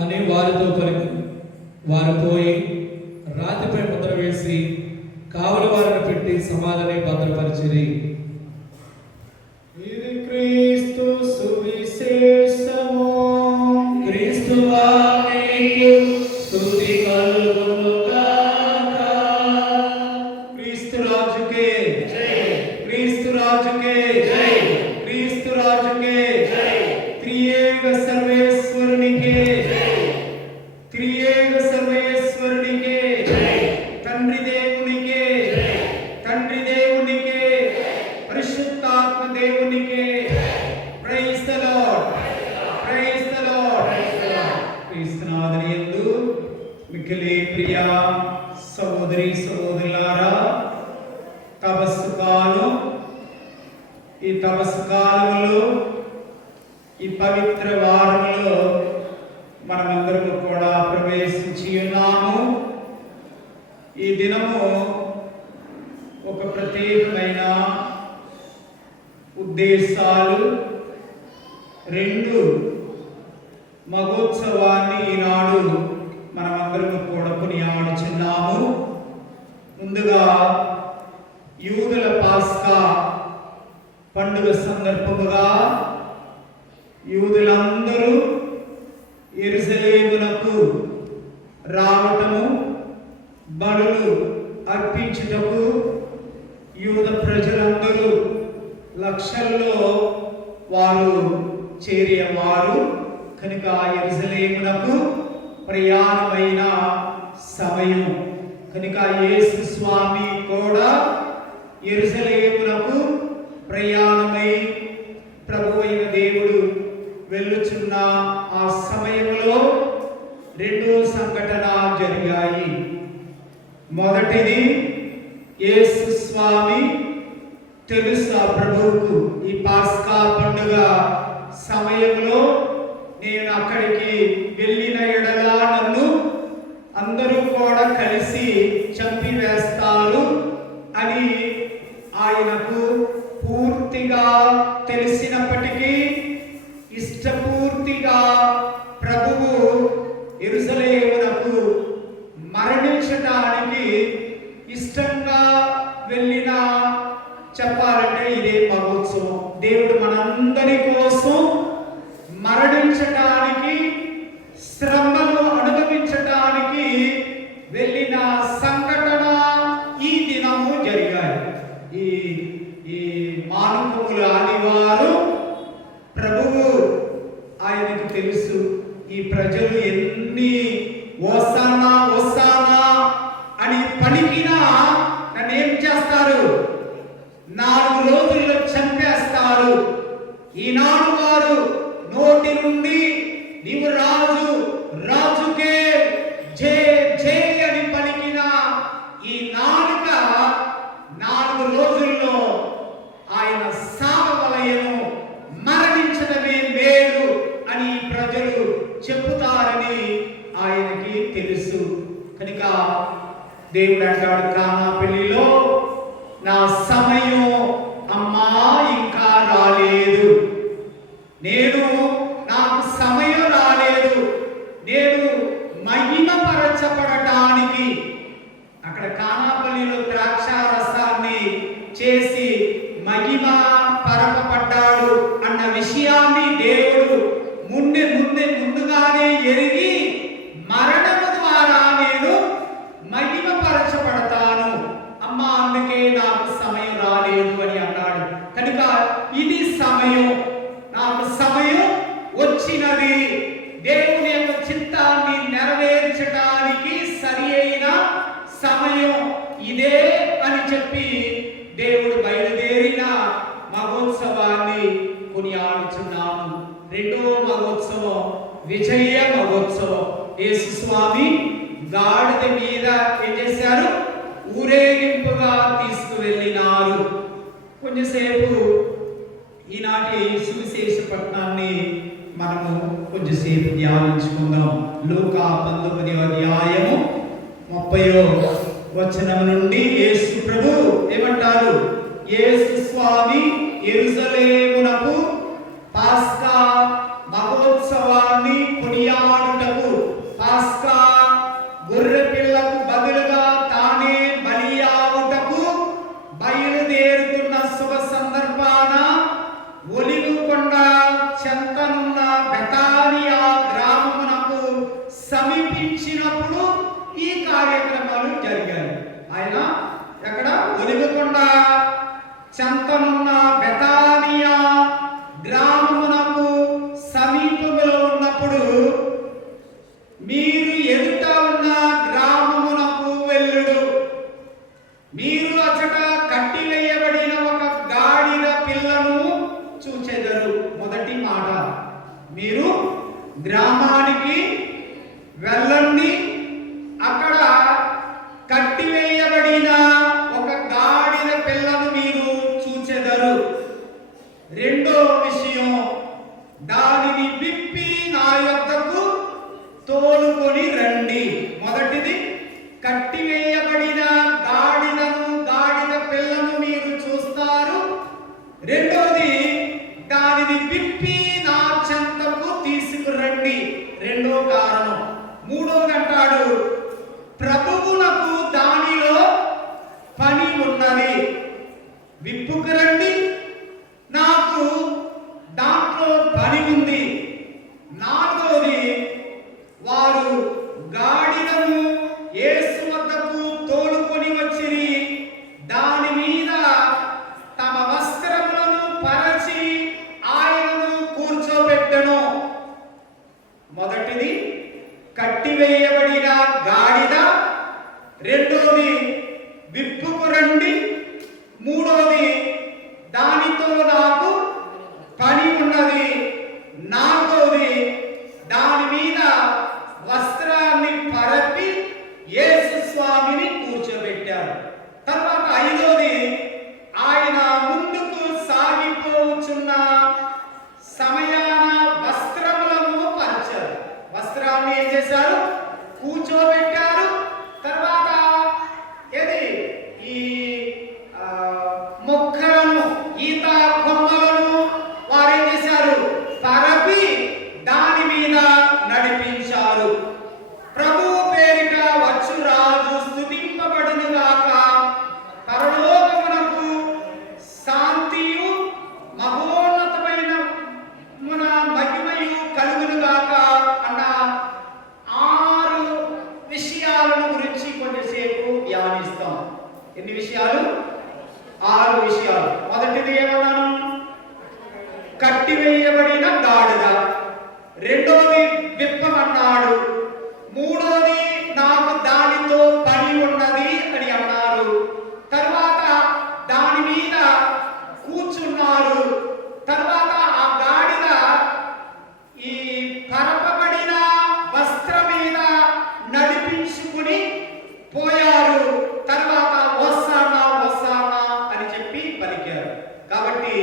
అని వారితో పలికి. వారు పోయి రాతిపై ముద్ర వేసి కావలి వారిని పెట్టి సమాధిని భద్రపరిచిరి. ఇది క్రీస్తు సువిశేషము. క్రీస్తువా నీకు స్తుతి కలుగును గాక. క్రీస్తు రాజుకే జై, క్రీస్తు రాజుకే జై, క్రీస్తు రాజుకే జై, త్రియేక సర్వేశ్వరునికే జై, త్రియేక సర్వేశ్వరునికే జై, తండ్రి దేవునికే జై, తండ్రి దేవునికే పరిశుద్ధాత్మ దేవునికే praise the Lord, praise the Lord. క్రీస్తునాథుని యందు మిక్కిలి ప్రియ సహోదరి సహోదరులారా, తపస్సు కాలం, ఈ తపస్సు కాలంలో, ఈ పవిత్ర వారంలో మనమందరము కూడా ప్రవేశించి ఉన్నాము. ఈ దినము ఒక ప్రత్యేకమైన ఉద్దేశాలు, 2 మహోత్సవాన్ని ఈనాడు మనమందరము కూడా కొనియాడుచున్నాము. ముందుగా యూదుల పాస్కా పండుగ సందర్భముగా యూదులందరూ యెరూషలేమునకు రావటము, బలులు అర్పించుటకు యూద ప్రజలందరూ లక్షల్లో వారు చేరేవారు. కనుక యెరూషలేమునకు ప్రయాణమైన సమయం కనుక యేసు స్వామి కూడా యెరూషలేమునకు ప్రయాణమై ప్రభువైన దేవుడు వెళ్ళుచున్న ఆ సమయంలో 2 సంఘటన జరిగాయి. మొదటిది, యేసు స్వామి తెలుసా ప్రభువుకు ఈ పాస్కా పండుగ సమయంలో నేను అక్కడికి వెళ్ళిన ఎడల నన్ను అందరూ కూడా కలిసి చంపివేస్తారు అని ఆయనకు పూర్తిగా తెలిసినప్పటికీ ఇష్టపూర్తిగా ప్రభువు యెరూషలేమునకు మరణించడానికి ఇష్టంగా వెళ్ళిన, చెప్పాలంటే ఇదే మహోత్సవం. దేవుడు మనందరి కోసం మరణించడానికి, శ్రమను అనుభవించడానికి వెళ్ళిన సంఘటన ఈ దినము జరిగాయి. ఈ మానుకముల ఆదివారం ప్రభువు ఆయనకు తెలుసు ఈ ప్రజలు ఎన్ని ఓసానా ఓసానా అని పలికినా నన్ను ఏం చేస్తారు, 4 రోజుల్లో చంపేస్తారు. ఈనాడు వారు నోటి నుండి నీవు రాజు, రాజుకే జై జై అని పలికిన ఈ నాలుక 4 రోజులు దేవుడు అంటాడు కానా పెళ్లిలో నా సమయం అమ్మా ఇంకా రాలేదు, నాకు సమయం రాలేదు, నేను మహిమపరచబడటానికి అక్కడ కానాపల్లిలో ద్రాక్ష రసాన్ని చేసి మహిమ పరపబడ్డాడు అన్న విషయాన్ని దేవుడు ముందుగానే ఎరిగి మరణము ద్వారా నేను మహిమపరచబడతాను అమ్మా, అందుకే నాకు సమయం రాలేదు అని అన్నాడు. కనుక ఇది సమయం, నాకు సమయం వచ్చినది, దేవుని యొక్క చిత్తాన్ని నెరవేర్చడానికి సరి అయిన సమయం ఇదే అని చెప్పి దేవుడు బయలుదేరిన మహోత్సవాన్ని కొనియాడుచున్నాము. రెండో మహోత్సవం విజయ మహోత్సవం. యేసు స్వామి గాడిద మీద ఏం చేశారు? ఊరేగింపుగా తీసుకువెళ్ళినారు. కొంచెంసేపు ఈనాటి సువిశేష పట్టణాన్ని మనము కొంచెంసేపు ధ్యానించుకుందాం. లూకా 19వ అధ్యాయము 30వ వచనం నుండి యేసు ప్రభు ఏమంటారు? యేసు స్వామి యెరూషలేమునకు పాస్కా మహోత్సవాన్ని కొనియాడుటకు, పాస్కా గొర్రె పిల్లకు బదులుగా తానే బలియావుటకు బయలుదేరుతున్న శుభ సందర్భాన ఒలివ కొండ చెంతనున్న బెతానియా గ్రామమునకు సమీపించినప్పుడు ఈ కార్యక్రమాలు జరిగాయి. ఆయన ఎక్కడ? ఒలివ కొండ చెంతనున్న బెతానియా గ్రామమునకు సమీపంలో ఉన్నప్పుడు మీరు ఎదుట ఉన్న గ్రామమునకు వెళ్ళుడు, మీరు అచట కట్టివేయబడిన ఒక గాడిద పిల్లను చూచెదరు. మొదటి మాట, మీరు గ్రామానికి వెళ్ళండి, అక్కడ కట్టివేయబడిన ఒక గాడిద పిల్లను మీరు చూచెదరు. రెండో విషయం, దానిని విప్పి నా యొద్దకు తోలుకొని రండి. మొదటిది, కట్టివేయబడిన గాడిద పిల్లను మీరు చూస్తారు. రెండోది, దానిని విప్పి నా చెంతకు తీసుకురండి. రెండో కారణం. మూడోది అంటాడు, ప్రభువునకు దానిలో పని ఉన్నది, విప్పుకురండి, నాకు దాంట్లో పని ఉంది. నాలుగోది, వారు గాడిదను యేసు వద్దకు తోలుకొని వచ్చిరి, దాని మీద తమ వస్త్రములను పరచి ఆయనను కూర్చోబెట్టెను. మొదటిది కట్టివేయబడిన గాడిద, రెండోది విప్పుకురండి, మూడోది దానితో నాకు పని ఉన్నది, నాలుగోది దాని మీద వస్త్రాన్ని పరపి యేసు స్వామిని కూర్చోబెట్టారు. తర్వాత ఐదోది, ఆయన ముందుకు సాగిపోచున్న సమయాన వస్త్రములను పరిచారు. వస్త్రాన్ని ఏం చేశారు? కూర్చోబెట్టారు. తర్వాత ఏది? ఈ మొక్కలను, ఈత కొమ్మలను వారు ఏం చేశారు? పరపి దాని మీద నడిపించారు. ప్రభువు పేరిట వచ్చు రాజు స్తుతింపబడును గాక, పరలోకమునకు శాంతియు మహోన్నతమైన మహిమయు కలుగును గాక అన్న 6 విషయాలను గురించి కొంచెంసేపు ధ్యానిస్తాం. ఎన్ని విషయాలు? 6 విషయాలు. మొదటిది ఏమన్నాను? కట్టివేయబడిన గాడిద. రెండోది విప్పమన్నాడు. మూడోది నాకు దానితో పని ఉన్నది అని అన్నారు. తర్వాత దాని మీద కూర్చున్నారు. తర్వాత ఆ గాడిద ఈ పరపబడిన వస్త్రం మీద నడిపించుకుని పోయారు. తర్వాత వస్తానా అని చెప్పి పలికారు. కాబట్టి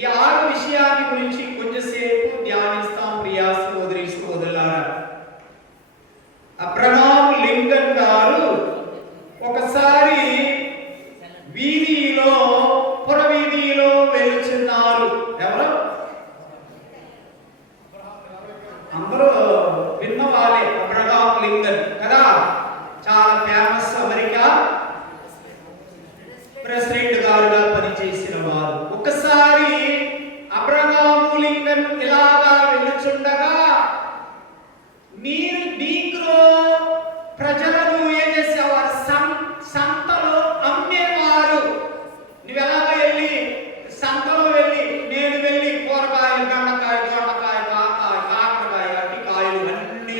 ఈ 6 విషయాన్ని గురించి కొంచెంసేపు ధ్యానిస్తాం ప్రియా సహోదరి ప్రెసిడెంట్ గారుగా పనిచేసిన వారు. ఒకసారి అబ్రహాము లింకన్ ఇలాగా వెళ్ళుచుండగా నీగ్రో ప్రజలను ఏం చేసేవారు? సంతలో అమ్మేవారు. నువ్వు ఎలాగ వెళ్ళి సంతలో వెళ్ళి, నేను వెళ్ళి కూరగాయలు, గండకాయ, దొండకాయ, కాకాయ, కాకరకాయ, అరటికాయలు అన్నీ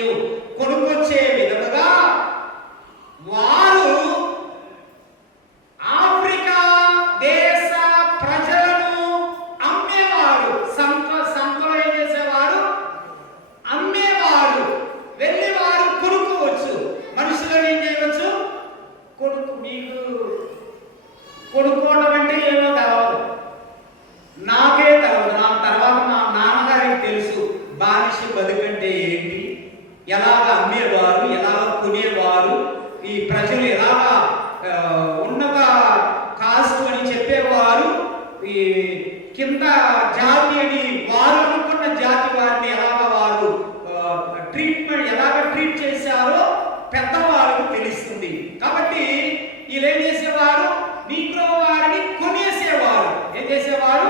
కొనుక్కొచ్చే విధముగా వారు ఆఫ్రికా దేశ ప్రజలను అమ్మేవారు. సంతలో ఏం చేసేవారు? అమ్మేవారు. వెళ్ళేవారు కొనుక్కోవచ్చు. మనుషులను ఏం చేయవచ్చు? మీకు కొనుక్కోవడం అంటే ఏమో తెలవదు, నాకే తెలవదు. నా తర్వాత మా నాన్నగారికి తెలుసు బానిస బతుకంటే ఏంటి, ఎలాగ అమ్మేవారు, ఎలాగ కొనేవారు, ఈ ప్రజలు ఎలాగ ఉన్నత కాస్ట్ అని చెప్పేవారు, ఈ కింద జాతి అని వారు అనుకున్న జాతి వారిని ఎలాగ వారు ఎలాగ ట్రీట్ చేశారో పెద్దవాళ్ళకు తెలుస్తుంది. కాబట్టి వీళ్ళు ఏం చేసేవారు? నీగ్రో వారిని కొనేసేవారు. ఏం చేసేవారు?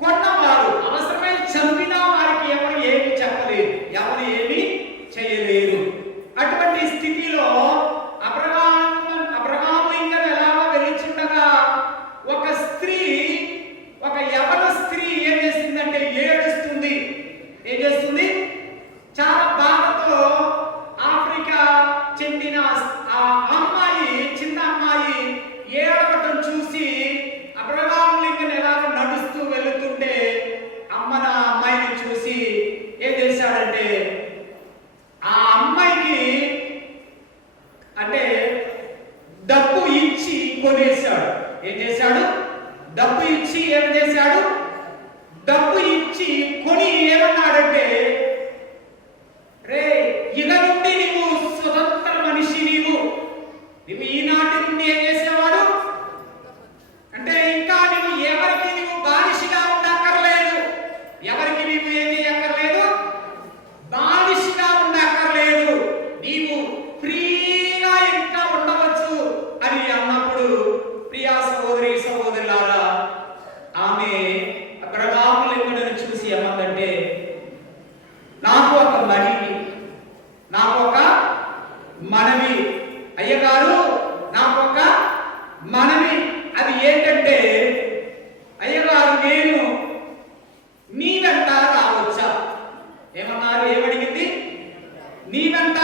కొన్నవారు. అవసరమైన చంపినా వారికి ఎవరు ఏమి చెప్పలేరు, ఎవరు ఏమి చేయలేరు. అటువంటి స్థితిలో అబ్రహాము లింకన్ ఎలాగో వెళ్ళుచుండగా ఒక స్త్రీ, ఒక యవన స్త్రీ ఏం చేస్తుందంటే ఏడుస్తుంది. ఏం చేస్తుంది? చాలా బాధతో ఆఫ్రికా చెందిన ఆ అమ్మాయి, చిన్న అమ్మాయి ఏడవటం చూసి అబ్రహాము లింకన్ ఎలాగ నడుస్తూ వెళుతుంటే నా అమ్మాయిని చూసి ఏం చేశాడంటే ఆ అమ్మాయికి అంటే డబ్బు ఇచ్చి కొనేశాడు. ఏం చేశాడు? డబ్బు ఇచ్చి ఏం చేశాడు? డబ్బు ఇచ్చి కొని ఏమన్నాడంటే, రే ఇక నుండి నీవు స్వతంత్ర మనిషి, నీవు ఈనాటి నుండి ఏం చేసేవాడు అంటే ఇంకా నీవు ఎవరికి నీవు బానిసగా ఉండక్కర్లేదు, ఎవరికి నీవు ఏం చేయక్కర్లేదు, బానిసగా ఉండక్కర్లేదు, నీవు ఫ్రీగా ఇంకా ఉండవచ్చు అని అన్నప్పుడు ప్రియా సహోదరి సహోదరులారా, ఆమె అబ్రహాము లింకన్‌ను చూసి ఏమందంటే, నాకు ఒక మనవి అయ్యగారు, నాకు ఒక మనవి. అది ఏంటంటే, అయ్యగారు నేను నీ వెంట రావచ్చా? ఏమన్నారు? ఏమడిగింది? నీ వెంట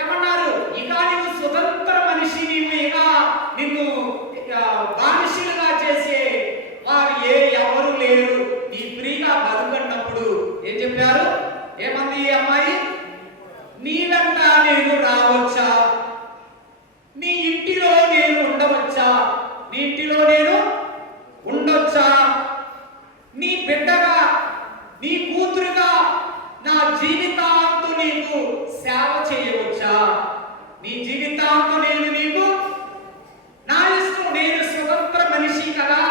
ఏమన్నారు? ఇక నీవు స్వతంత్ర మనిషి, నీవు ఇక నిన్ను బానిసలుగా చేసే వారు ఎవరు లేరు, నీ ఫ్రీగా బతుకన్నప్పుడు ఏం చెప్పారు? ఏమంది ఈ అమ్మాయి? నీ వెంట నేను రావచ్చా? నీ ఇంటిలో నేను ఉండవచ్చా? నీ ఇంటిలో నేను ఉండొచ్చా? నీ బిడ్డగా, నీ కూతురుగా నా జీవితాంతం నీకు సేవ చేయవచ్చా? నీ జీవితాంతం నేను నీకు నా ఇష్టం, నేను స్వతంత్ర మనిషి కదా,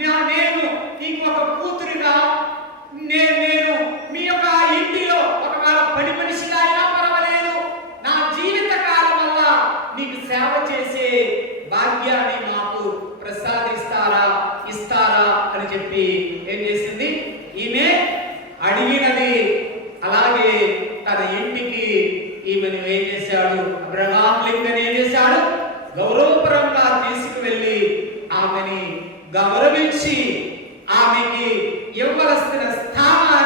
నేను నీకు ఒక కూతురుగా, నేను మీ యొక్క ఇంటిలో ఒకవేళ పని మనిషిగా అయినా పర్వాలేదు, నా జీవిత కాలం వల్ల నీకు సేవ చేసే భాగ్యాన్ని మాకు ఇస్తారా అని చెప్పి ఏం చేసింది? ఈమె అడిగినది. అలాగే తన ఇంటికి ఈమెను ఏం చేశాడు? అబ్రహాము లింకన్ ఏం చేశాడు? గౌరవపరంగా తీసుకువెళ్ళి ఆమెని గౌరవించి ఆమెకి ఇవ్వవలసిన స్థానాన్ని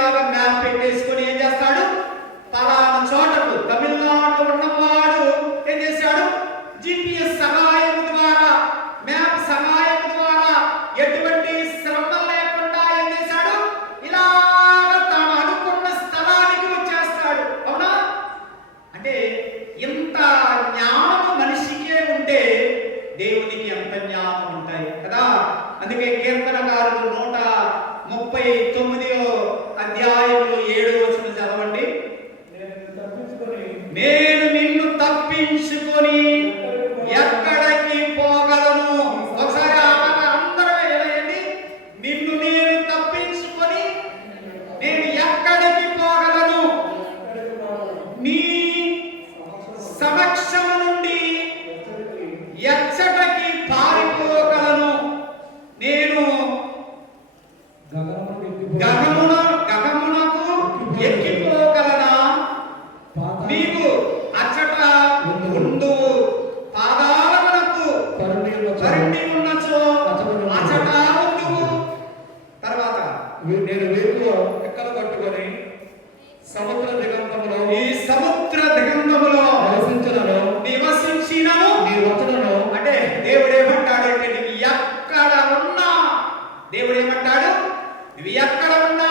ఇలాగా మ్యాప్ పెట్టేసుకొని ఏం చేస్తాడు, పలానా చోటకు తమిళనాడులో ఉన్నవాడు ఏం చేశాడు, GPS సహాయం ద్వారా, మ్యాప్ సహాయం ద్వారా ఎటువంటి శ్రమ లేకుండా ఏం చేశాడు, ఇలాగ తాను అనుకున్న స్థలానికి వచ్చేస్తాడు. అవునా? అంటే ఇంత జ్ఞానం మనిషికే ఉంటే దేవునికి ఎంత జ్ఞానం ఉంటాయి కదా. అందుకే కీర్తనకారుడు 139వ అధ్యాయంలో 7వ వచనం చదవండి. నేను నిన్ను తప్పించుకొని ఎక్కడికి పోగలను. ఒకసారి అందరూ ఏమండి, నిన్ను నేను తప్పించుకొని నేను ఎక్కడికి పోగలను, నీ సమక్షము నుండి ఎచ్చటకి పారిపోగలను. నేను గగమునకు ఎక్కిపోగలనా, నీవు అచ్చట ఉండు, పాదాలమునకు కరుణి ఉన్నచో అచ్చట ఉండు. తర్వాత నేను వేకువ ఎక్కలు పట్టుకొని సముద్ర దిగంతములో, ఈ సముద్ర దిగంతములో నివసించినను నీ వచనము, అంటే దేవుడు ఏమంటాడంటే, నువ్వు ఎక్కడ ఉన్నా, దేవుడు ఏమంటాడు, నువ్వు ఎక్కడ ఉన్నా,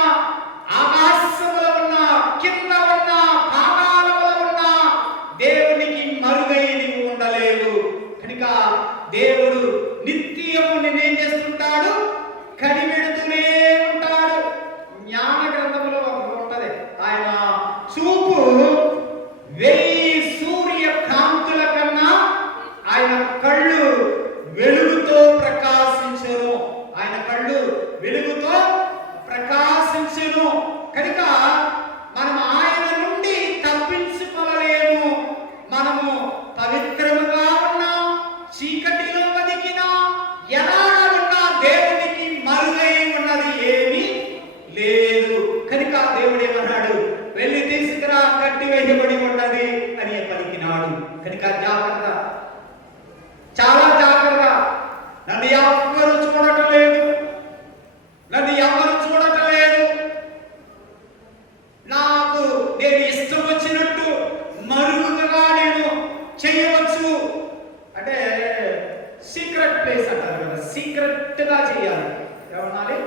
ఆకాశములో ఉన్నా, కింద ఉన్నా, పాతాళములో ఉన్నా, దేవునికి మరుగై నీవు ఉండలేవు. కనుక దేవుడు నిత్యము నిన్నేం చేస్తుంటాడు, కనిపెడుతూనే ఉంటాడు. జ్ఞాన గ్రంథంలో ఒకటి ఉంటది, ఆయన చూపు 1000 సూర్య కాంతుల కన్నా ఆయన కళ్ళు వెలుగుతో ప్రకాశించును. ఆయన కళ్ళు వెలుగుతో ప్రకాశించును. కనుక మనం ఆయన నుండి తప్పించుకోలేము. మనము పవిత్రముగా ఉన్నా, చీకటిలో బతికినా, ఎలా ఉన్నా దేవునికి మరుగై ఉన్నది ఏమీ లేదు. కనుక దేవుడు ఏమన్నాడు, వెళ్ళి తీసుకురా, కట్టి వేయబడి ఉన్నది అని పలికినాడు. కనుక జాగ్రత్త, చాలా జాగ్రత్త. నన్ను ఎవ్వరు చూడటం లేదు, నన్ను ఎవరు చూడటం లేదు, నాకు నేను ఇష్టం వచ్చినట్టు మరుగుగా నేను చేయవచ్చు అంటే సీక్రెట్ ప్లేస్ అంటారు కదా, సీక్రెట్ గా చేయాలి. ఏమన్నాలి,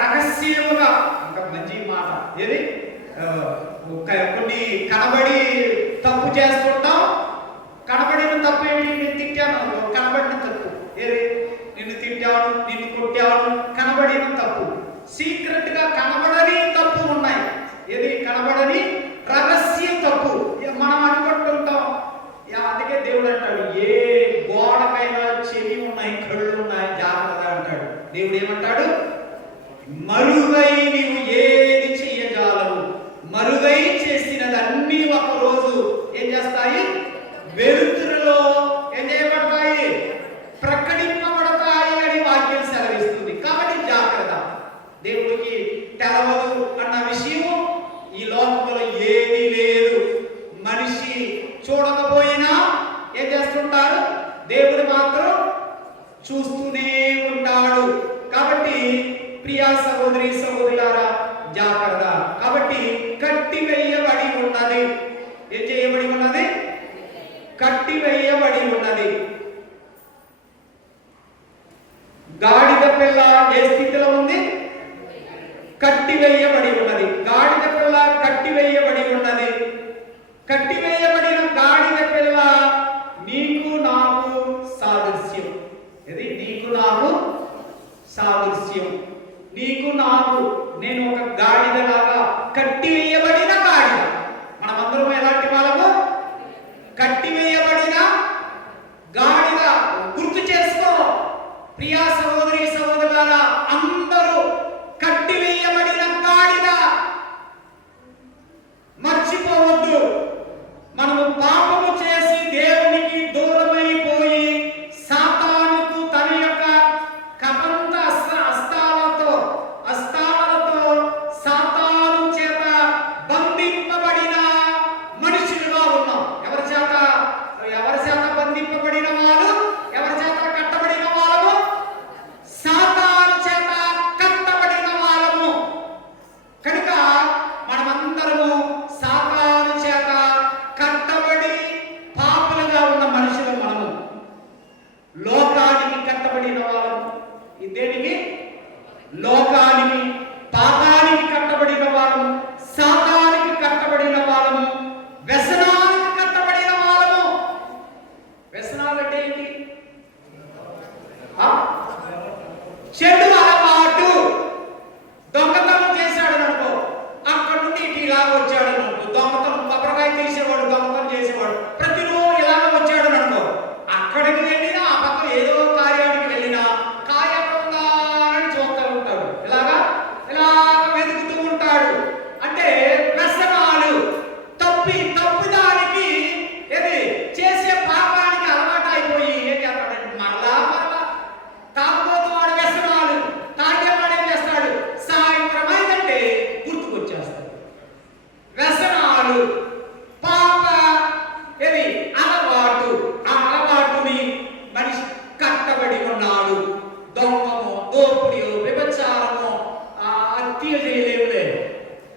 రహస్యముగా. ఇంకా మంచి మాట ఏది, కొన్ని కనబడి తప్పు చేస్తుంటాం. కనబడిన తప్పు ఏంటి, నేను తిట్టాను, కనబడిన తప్పు ఏది, నిన్ను తిట్టాను, నిన్ను కొట్టాను, కనబడిన తప్పు. సీక్రెట్ గా కనబడని తప్పు ఉన్నాయి. ఏది, కనబడని రహస్య తప్పు మనం అనుకుంటుంటాం. అందుకే దేవుడు అంటాడు, ఏ గోడకైనా చెవి ఉన్నాయి, కళ్ళు ఉన్నాయి, జాగ్రత్త అంటాడు. దేవుడు ఏమంటాడు, మరుగై నీవు ఏది చెయ్యగలవు, మరుగై చేసినది అన్ని ఒక రోజు ఏం చేస్తాయి, వెలుతురులో ఏం చేయబడతాయి, ప్రకటింపబడతాయి అని వాక్యం సెలవిస్తుంది. కాబట్టి జాగ్రత్త. దేవుడికి తెలవదు అన్న విషయం ఈ లోకంలో ఏది లేదు. మనిషి చూడకపోయినా ఏం చేస్తుంటారు, దేవుడు మాత్రం చూస్తూనే ఉంటాడు. కాబట్టి ప్రియా సహోదరి సహోదరులారా జాగ్రత్త. కాబట్టి కట్టివేయబడి ఉన్నది. ఏం చేయబడి ఉన్నది, కట్టివేయబడి ఉన్నది. గాడిద పిల్ల ఏ స్థితిలో ఉంది, కట్టివేయబడి ఉన్నది. గాడిద పిల్ల కట్టివేయబడి ఉన్నది. కట్టివేయబడిన గాడిద పిల్ల నీకు నాకు సాదృశ్యం. ఇది నీకు నాకు సాదృశ్యం. నీకు నాకు, నేను ఒక గాడిదలాగా, కట్టివేయబడిన గాడిద. మనమందరం ఎలాంటి వాళ్ళము, కట్టివేయబడిన గాడిద. గుర్తు చేసుకో ప్రియా సహోదరి సహోదరులారా, అందరూ కట్టివేయబడిన గాడిద. మర్చిపోవద్దు, మనము పాపము చేసి దేవునికి దూరమైపోయి సాతానుకు తన యొక్క కపంత అస్తాలతో సాతాను చేత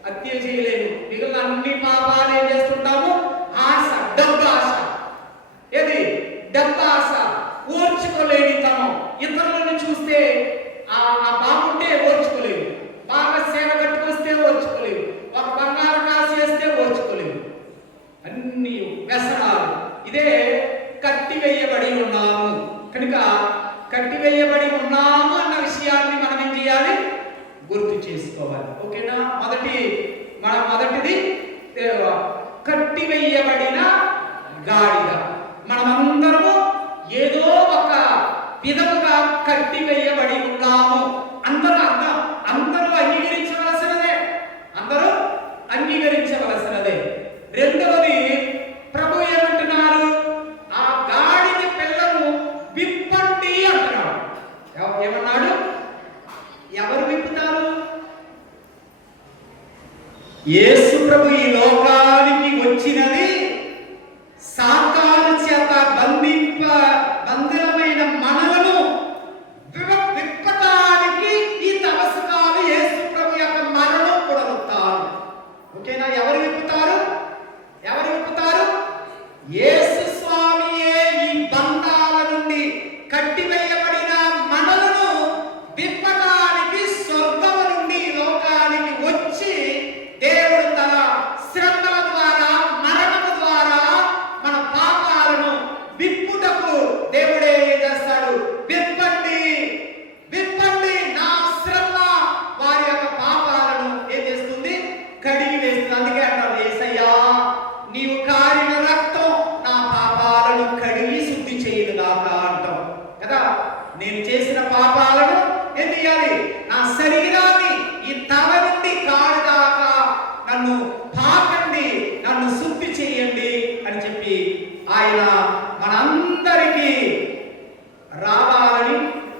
హత్య చేయలేము. మిగిలిన అన్ని పాపాలు ఏం చేస్తుంటాము? ఆశ, డబ్బు ఆశ. ఏది? డబ్బు ఆశ, ఓర్చుకోలేనితనం. ఇతరులను చూస్తే ఆ బాగుంటే ఓర్చుకోలేము, బాగా సేవ కట్టుకొస్తే ఓర్చుకోలేము, ఒక బంగారు కాసు వేస్తే ఓర్చుకోలేము. అన్ని వ్యసనాలు. ఇదే కట్టివేయబడి ఉన్నాము. కనుక కట్టివేయబడి ఉన్నాము అన్న విషయాన్ని మనం ఏం చేయాలి? గుర్తు చేసుకోవాలి. ఓకేనా? మొదటిది కట్టివేయబడిన గాడిద. మనమందరము ఏదో ఒక విధముగా కట్టివేయబడి ఉన్నాము. అందరూ అంగీకరించవలసినదే. అందరూ అంగీకరించవలసినదే. రెండవది, ప్రభు ఏమంటున్నారు? ఆ గాడిద పిల్లను విప్పండి అంటున్నాడు. ఏమన్నాడు? ఎవరు విప్పుతారు? యేసు ప్రభు ఈ లోకానికి వచ్చినది సాతాను చేత బంధిరమైన మనలను విప్పటానికి. ఈ తపస్సుకాలు యేసు ప్రభు యొక్క మరణం పునరుత్థానం. ఓకేనా? ఎవరు విప్పుతారు? యేసు స్వామియే ఈ బంధాల నుండి కట్టివేయబడిన మనలను విప్పటానికి స్వర్గము నుండి లోకానికి వచ్చి దేవుడు తన శ్రమల ద్వారా, మరణము ద్వారా మన పాపాలను విప్పుటకు దేవుడే ఏం చేస్తాడు? విప్పండి నా శ్రమ వారి యొక్క పాపాలను ఏం చేస్తుంది? కడిగి వేస్తుంది. అందుకే అంటారు, యేసయ్యా నీవు కారిన రక్తం నా పాపాలను కడిగి శుద్ధి చేయదుగాక అంటాం కదా. నేను చేసిన పాపాలను ఏం చేయాలి? నా శరీరాన్ని ఈ తల నుండి కాడి దాకా నన్ను పాకండి, నన్ను శుద్ధి చేయండి అని చెప్పి ఆయన మనందరికీ రావాలని,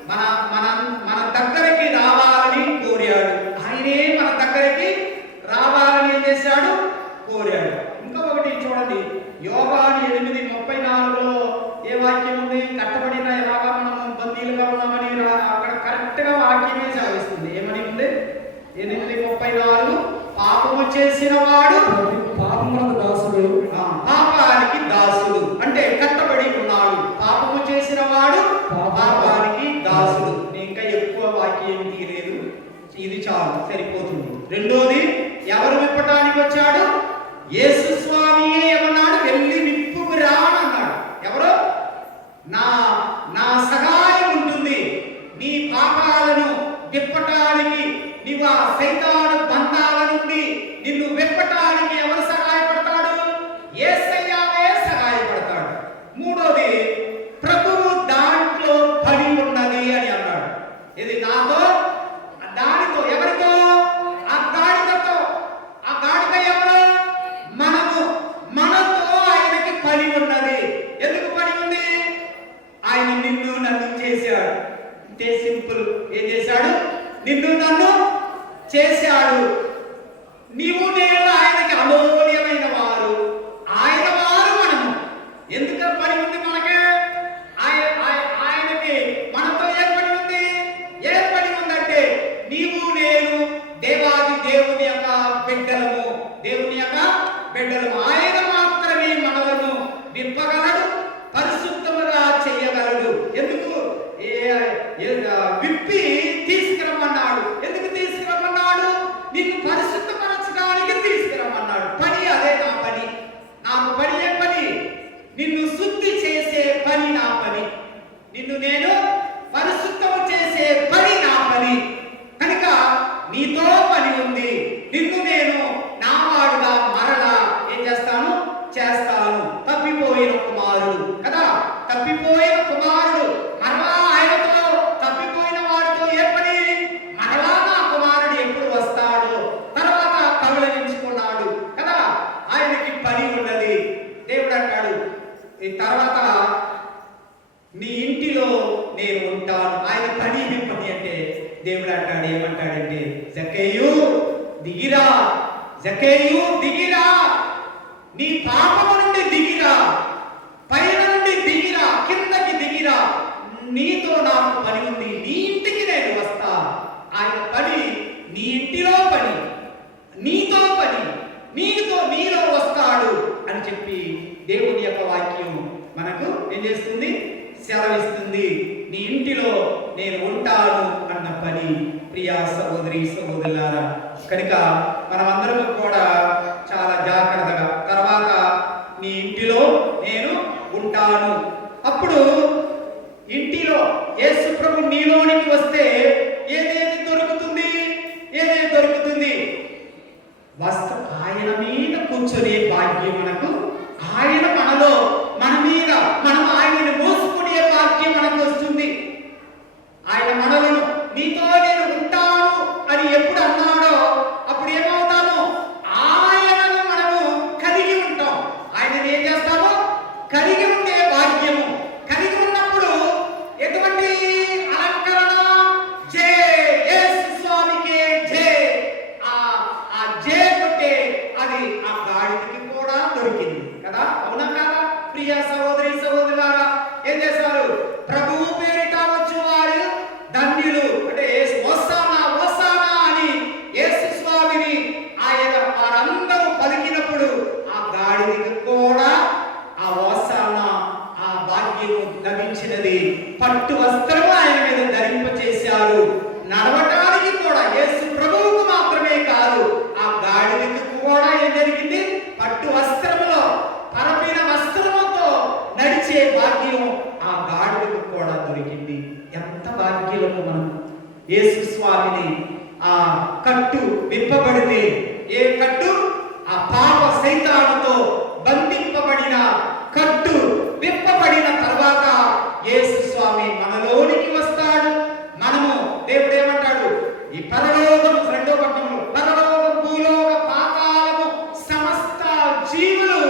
మన దగ్గరికి రావాలని కోరాడు. ఆయనే మన దగ్గరికి రావాలని ఏం చేశాడు? కోరాడు. ఇంకా ఒకటి చూడండి, యోహాను 8:34లో ఏ వాక్యం ఉంది? కట్టబడిన ఎలాగా మనం బందీలుగా ఉన్నామని అక్కడ కరెక్ట్ గా వాక్యమే సెలవిస్తుంది. ఏమని ఉంది? 8:34 పాపము చేసిన వాడు పాపములకు దాసుడు, పాపానికి దాసుడు. అంటే కట్టబడి ఉన్నాడు. పాపము చేసిన వాడు పాపానికి దాసుడు. ఇంకా ఎక్కువ వాక్యం తీయలేదు, ఇది చాలు, సరిపోతుంది. రెండోది, ఎవరు విప్పటానికి వచ్చాడు? యేసు స్వామియే ఏమన్నాడు? వెళ్ళి విప్పుకురా అన్నాడు. ఎవరు? నా సహాయం ఉంటుంది. నీ పాపాలను విప్పటానికి, నీవు ఆ సైతాను బంధాల నుండి నిన్ను విప్పటానికి ఎవరు సహాయపడతాడు? యేసయ్యవే సహాయపడతాడు. మూడోది, ప్రభువు దాంట్లో పడి ఉన్నది అని అన్నాడు. ఇది నాతో, దానితో. ఎవరితో? ఆ గాడిదతో. ఆ గాడిద ఎవరు? మనతో ఆయనకి పని ఉన్నది. ఎందుకు పని ఉంది? ఆయన నిన్ను నన్ను చేశాడు. అంటే సింపుల్. ఏం చేశాడు? నిన్ను నన్ను చేశాడు. నీవు నేను ఆయనకి అమూల్యమైన వారు, ఆయన వారు మనము. ఎందుకు పని ఉంది మనకి? ఆయనకి మనతో ఏ పని ఉంది? ఏ పని ఉందంటే, నీవు నేను దేవాది దేవుని యొక్క బిడ్డలము. ఆయన మాత్రమే మనలను విప్పగలడు, పరిశుద్ధముగా చేయగలడు. ఎందుకు? విప్పి తీసుకురమ్మన్నాడు. ఎందుకు తీసుకురమ్మన్నాడు? నిన్ను పరిశుద్ధపరచడానికి తీసుకురమ్మన్నాడు. పని అదే. నా పని, నాకు పని. ఏ పని? నిన్ను శుద్ధి చేసే పని నా పని. నిన్ను నేను పరిశుద్ధము చేసే పని నా పని. కనుక నీతో పని ఉంది. నిన్ను నేను నా వాడుగా మరలా ఏం చేస్తాను? తప్పిపోయిన కుమారుడు కదా. తప్పిపోయిన కుమారుడు మరలా ఆయనతో, తప్పిపోయిన వాడితో ఏ పని? మరలా నా కుమారుడు ఎప్పుడు వస్తాడో తర్వాత కబళించుకున్నాడు కదా. ఆయనకి పని ఉన్నది. దేవుడు అంటాడు, ఈ తర్వాత నీ ఇంటిలో నేను ఉంటాను. ఆయన పని ఏం పని అంటే, దేవుడు అంటాడు, ఏమంటాడంటే, జక్కయ్యూ దిగిరా, నీ పాపము నుండి దిగిరా, పైన నుండి దిగిరా, కిందకి దిగిరా. నీతో నాకు పని ఉంది. నీ ఇంటికి నేను వస్తా. ఆయన పని నీ ఇంటిలో పని, నీతో దేవుని యొక్క వాక్యం మనకు ఏం చేస్తుంది? సెలవిస్తుంది. నీ ఇంటిలో నేను ఉంటాను అన్న పని. ప్రియా సహోదరి సహోదరులారా, కనుక మనమందరం కూడా చాలా జాగ్రత్తగా, తర్వాత నీ ఇంటిలో నేను ఉంటాను. అప్పుడు ఇంటిలో యేసు ప్రభు నీలోనికి వస్తే ఏదేది దొరుకుతుంది? ఏదేది దొరుకుతుంది? ఆయన మీద కూర్చొనే భాగ్యం మనకు, ఆయన మనలో, మన మీద మనం ఆయనను మోసుకునే భాగ్యం మనకు వస్తుంది. ఆయన మనలను నీతో నేను ఉంటాను అని ఎప్పుడు అన్నాడో అప్పుడు ఏమవుతాము? ఆయనను మనము కలిగి ఉంటాం. ఆయనను ఏం చేస్తాము? కలిగి ఉండే భాగ్యము. కలిగి ఉన్నప్పుడు ఎటువంటి అలంకరణ? జై యేసు స్వామికే జై. ఆ జై కొట్టే అది ఆ గాడిదకి కూడా దొరికింది కదా, అవునా కాదా? ప్రియ సహోదరి సహోదరులారా, ఏం చేశారు? ప్రభువు పేరిట వచ్చేవారు ధన్యులు. అంటే హోసానా హోసానా అని యేసు స్వామిని ఆయన వారందరూ పలికినప్పుడు ఆ గాడిదకి కూడా ఆ హోసానా, ఆ భాగ్యము లభించినది. పట్టు వస్త్రము ఆయన మీద ధరింపచేశారు. నడవటానికి కూడా యేసు ప్రభువుకు మాత్రమే కాదు, ఆ గాడిదకి కూడా ఏం జరిగింది? పట్టు వస్త్రములో, పరపిన వస్త్రముతో నడిచే భాగ్యం ఆ గాడిదకు కూడా దొరికింది. ఎంత భాగ్యము మనం! యేసు స్వామిని ఆ కట్టు విప్పబడితే, ఏ కట్టు? ఆ పాప సైతానుతో బంధింపబడిన కట్టు విప్పబడిన తర్వాత యేసు స్వామి మనలోనికి వస్తాడు. మనము, దేవుడు ఏమంటాడు? ఈ పరలోకము, రెండో పట్టణంలో, పరలోకం, భూలోక, పాతాళము సమస్త జీవులు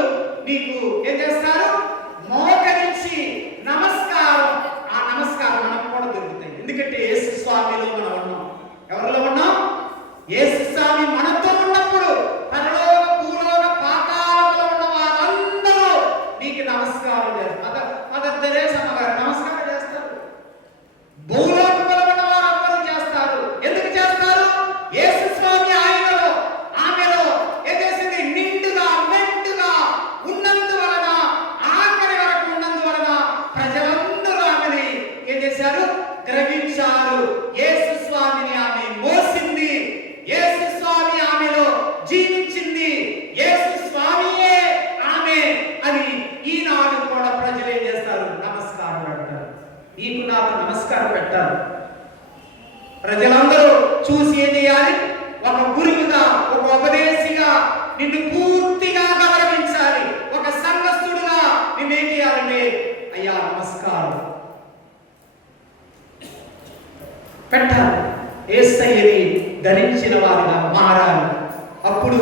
నీకు ఏం చేస్తారు? మోకరించి నమస్కారం. ఆ నమస్కారం మనకు కూడా దొరుకుతాయి. ఎందుకంటే యేసు స్వామిలో మనం ఉన్నాం. ఎవరిలో ఉన్నాం? యేసు స్వామి మనతో ఉన్నప్పుడు పరలోక, భూలోక, పాతాళములో ఉన్న వారందరూ నీకు నమస్కారం చేస్తారు. మదర్ తెరేసా గారు నమస్కారం చేస్తారు. భూలోకంలో ఉన్న వారందరూ చేస్తారు. ఎందుకు చేస్తారు? యేసు స్వామి ఆయనలో, ఆమెలో ఏం చేసింది? నిండుగా మెండుగా ఉన్నందువలన, ఆఖరి వరకు ఉన్నందువలన ప్రజలందరూ ఆమెని ఏం చేశారు? గ్రహించారు. యేసు స్వామిని ఆమె మోసింది. యేసు స్వామి ఆమెలో జీవించింది. యేసు స్వామియే ఆమె అని ఈనాడు కూడా ప్రజలు ఏం చేస్తారు? నమస్కారం పెడతారు. నీకు నాకు నమస్కారం పెట్టారు. ప్రజలందరూ చూసి ఏం చేయాలి? ఒక గురువుగా, ఒక ఉపదేశిగా నిన్ను పూర్తిగా గౌరవించాలి. ఒక సంఘస్థుడుగా నిన్నేం చేయాలంటే, అయ్యా నమస్కారం పెట్టాలి. యేసయ్యని ధరించిన వారిగా మారాలి. అప్పుడు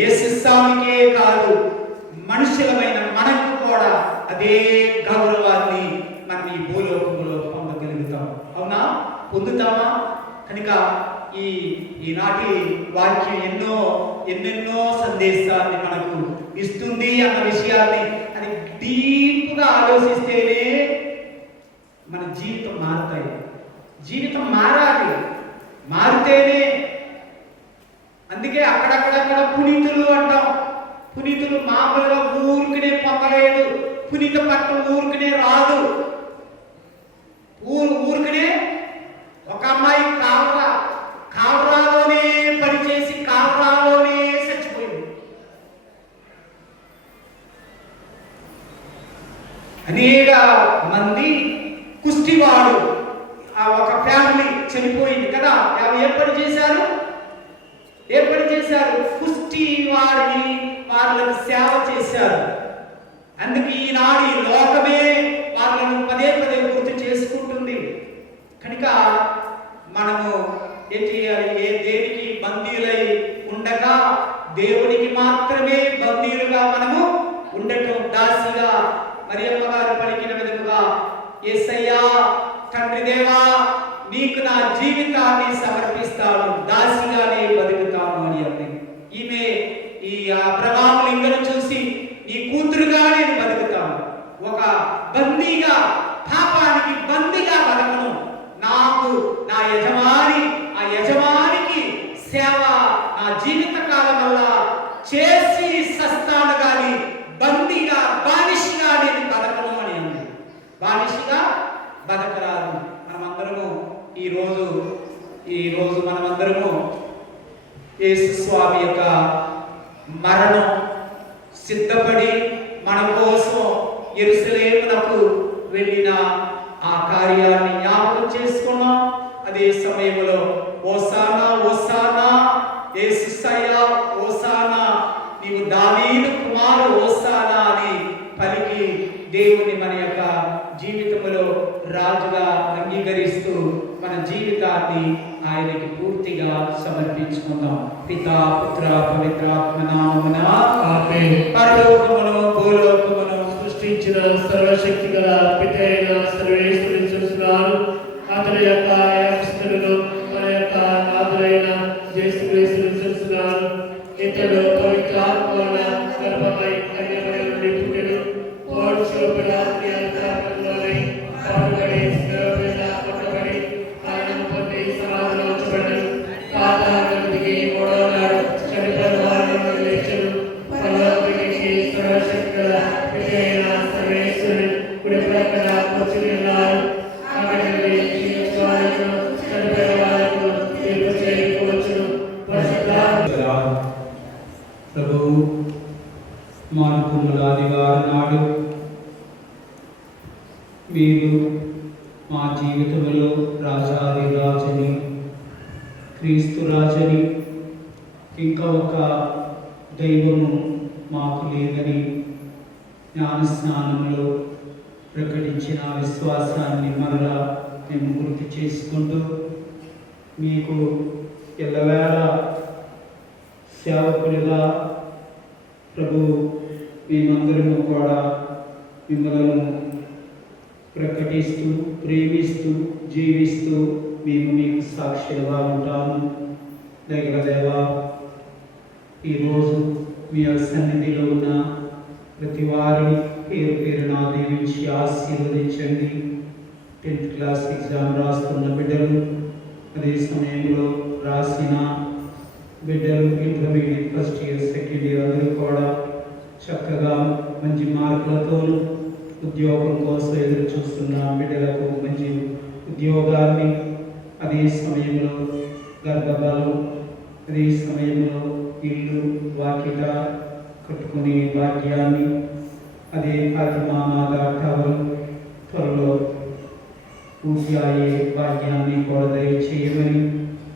యేసు స్వామికే కాదు, మనుషులమైన మనకు కూడా అదే గౌరవాన్ని మనం ఈ భూలోకంలో పొందగలుగుతాం. అవునా? పొందుతామా? కనుక ఈనాటి వాక్యం ఎన్నెన్నో సందేశాన్ని మనకు ఇస్తుంది అన్న విషయాన్ని అది డీప్గా ఆలోచిస్తేనే మన జీవితం మారుతాయి. జీవితం మారాలి, మారితేనే. అందుకే అక్కడక్కడక్కడ పునీతులు అంటాం. పునీతులు మామూలుగా ఊరుకునే పొందలేదు. పునీత పట్టం ఊరుకునే రాదు. ఊరుకునే ఒక అమ్మాయి కావరాలోనే పనిచేసి కావరాలోనే చచ్చిపోయింది. అనేక మంది కుష్టివాడు, ఆ ఒక ఫ్యామిలీ చనిపోయింది కదా, ఏ పని చేశారు? కుష్టి వారిని వాళ్ళకు సేవ చేశారు. అందుకే ఈనాడు ఈ లోకమే వాళ్ళను పదే పదే గుర్తు చేసుకుంటుంది. కనుక మనము ఏం చేయాలి? దేనికి బందీలై ఉండగా దేవునికి మాత్రమే బందీలుగా మనము ఉండటం. దాసిగా మరియమ్మ గారు పలికిన విధముగా, యేసయ్యా తండ్రి దేవా నీకు నా జీవితాన్ని సమర్పిస్తాను, దాసిగానే బతుకుతాను అని అంది. ఈమె ఈ అబ్రహాము లింగను చూసి నీ కూతురుగా నేను బతుకుతాను, ఒక బందీగా, పాపానికి బందీగా బతకను, నాకు నా యజమాని, ఆ యజమానికి సేవ నా జీవిత కాలం వల్ల చేసి సస్తాను గాని బందీ ఈరోజు మనమందరము యేసు స్వామి యొక్క మరణం సిద్ధపడి మన కోసం యెరూషలేమునకు వెళ్ళిన ఆ కార్యాన్ని జ్ఞాపకం చేసుకున్నాం. అదే సమయంలో హోసానా హోసానా యేసయ్యా హోసానా, నీవు దావీదు కుమారుడు హోసానా అని పలికి దేవుని మన యొక్క జీవితంలో రాజుగా అంగీకరిస్తూ మన జీవితాన్ని ఆయనకి పూర్తిగా సమర్పించుకుందాం. పితా పుత్ర పవిత్రాత్మ నామమున ఆమేన్. పరలోకమును భూలోకమును సృష్టించిన సర్వశక్తి గల పితైన సర్వేశ్వరుని చూస్తున్నాను. అతని యొక్క యాక్స్తులను మన యొక్క నాథులైన యేసుక్రీస్తుని చూస్తున్నాను. ఇతడు పవిత్రాత్మ వలన గర్భమై కన్యమరి నుండి పుట్టెను. పౌండ్సు పిలాతు అధికారంలోని పాటుపడి శిలువ మీద కొట్టబడి మరణం పొంది సమాధిలో ఉంచబడెను. పాతాళం దిగి మూడవ నాడు చనిపోయిన వారి నుండి లేచెను. పరలోకానికి సర్వశక్తి గల పితైన సర్వేశ్వరుని కుడి ప్రక్కన కూర్చుని ఉన్నాడు. అక్కడి నుండి జీవించు వారికును చనిపోయిన వారికును తీర్పు చేయవచ్చును. ప్రభువు మార్పుల ఆదివారం నాడు మీరు మా జీవితంలో రాజాది రాజని, క్రీస్తు రాజని, ఇంకా ఒక దైవము మాకు లేదని జ్ఞానస్నానంలో ప్రకటించిన విశ్వాసాన్ని మరలా మేము గుర్తు చేసుకుంటూ మీకు ఎల్లవేళ సేవకులుగా ప్రభు మేమందరము కూడా మిమ్మలను ప్రకటిస్తూ ప్రేమిస్తూ జీవిస్తూ మేము మీకు సాక్షులుగా ఉంటాము. దగ్గర దేవా, ఈరోజు మీ సన్నిధిలో ఉన్న ప్రతి వారిని పేరు పేరున దీవించి ఆశీర్వదించండి. 10th క్లాస్ ఎగ్జామ్ రాస్తున్న బిడ్డలు, అదే సమయంలో రాసిన బిడ్డలు, intermediate first year second year అందరూ కూడా చక్కగా మంచి మార్కులతోనూ ఉద్యోగం కోసం ఎదురు చూస్తున్న బిడ్డలకు మంచి ఉద్యోగాన్ని, అదే సమయంలో గర్భబలం, అదే సమయంలో ఇల్లు వాకిట కట్టుకునే భాగ్యాన్ని, అదే అతిమామాద టవర్ త్వరలో పూర్తి అయ్యే భాగ్యాన్ని కూడా దయచేయమని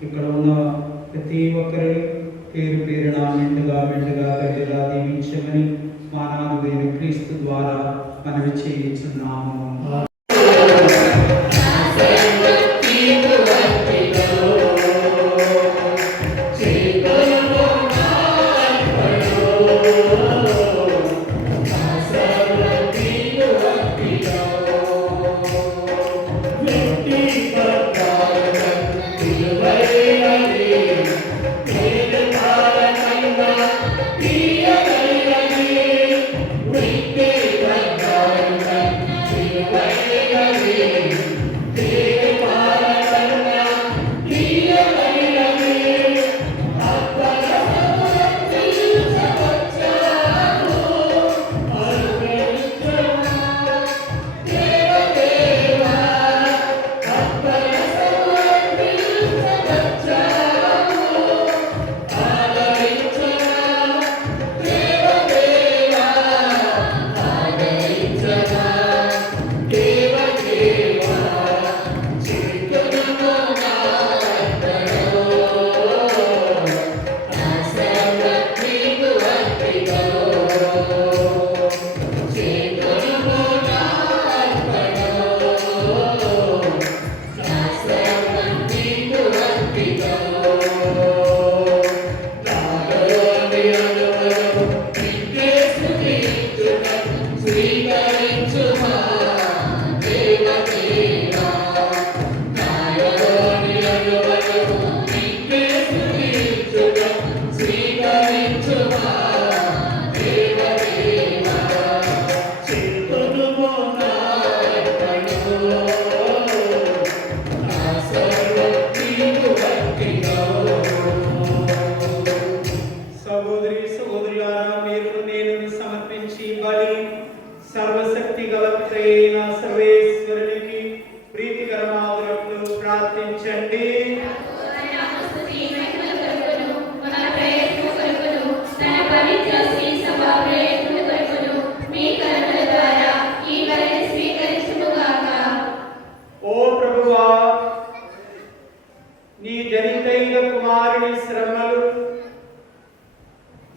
ఇక్కడ ఉన్న ప్రతి ఒక్కరిని పేరు పేరున మెండుగా గడ్డిగా దీవించమని మా నాథుడైన క్రీస్తు ద్వారా మనవి చేయించున్నాము. Right.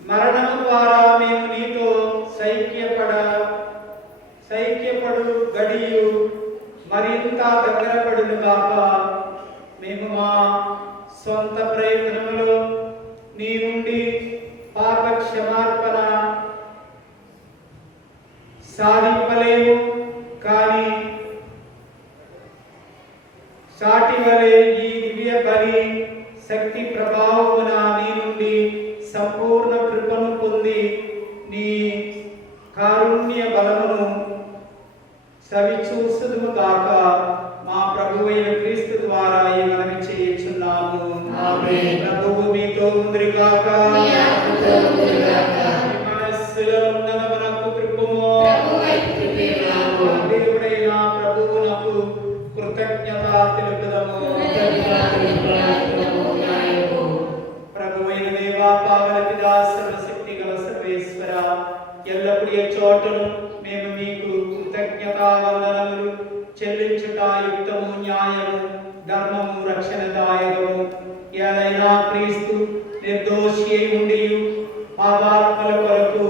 మరణము ద్వారా మేము నీతో సైక్యపడు గడియు మరింత దగ్గర పడును గాక. మేము మా సొంత ప్రయత్నములో నీ నుండి పాప క్షమార్పణ సాధింపలేము, కానీ సాటి వలె ఈ దివ్య బలి శక్తి ప్రభావమున నీ నుండి సంపూర్ణ కృపను పొంది నీ కారుణ్య బలమును సవిచూసుదుము గాక. మా ప్రభువైన క్రీస్తు ద్వారా ఈ మనవి చేయుచున్నాము. ఆమేన్. ప్రభువు మీతో ఉందిరి గాక. మీ ఆత్మతో ఉందిరి గాక. మీ మనస్సులో ఉన్నదమునకు త్రిప్పుము. ప్రభువైపు త్రిప్పుము. దేవుడైన ప్రభువునకు కృతజ్ఞత తెలుపుదము. ప్రభువైన దేవా, పావన పితా, సర్వశక్తి గల సర్వేశ్వర, ఎల్లప్పుడూ ఏ చోటను మేము మీకు కృతజ్ఞతా వందనములు చెల్లించుట యుక్తము, న్యాయము, ధర్మము, రక్షణదాయకము. ఏదైనా క్రీస్తు నిర్దోషి అయి ఉండి పాపాత్మల కొరకు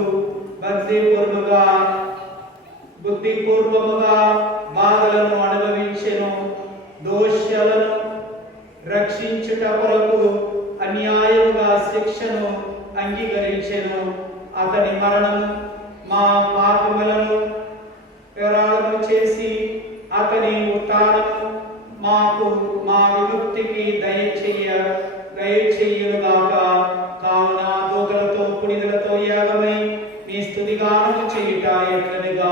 బుద్ధిపూర్వముగా బాధలను అనుభవించెను. దోషులను రక్షించుట కొరకు అన్యాయముగా శిక్షను అంగీకరించెను. అతని మరణము మా పాపములను విరాళము చేసి అతని ఉత్థానము మాకు మా విముక్తికి దయచేయుగాక. కావున దూతలతో పుణితులతో యాగమై మీ స్తుతిగానము చేయుట ఎట్లనిగా.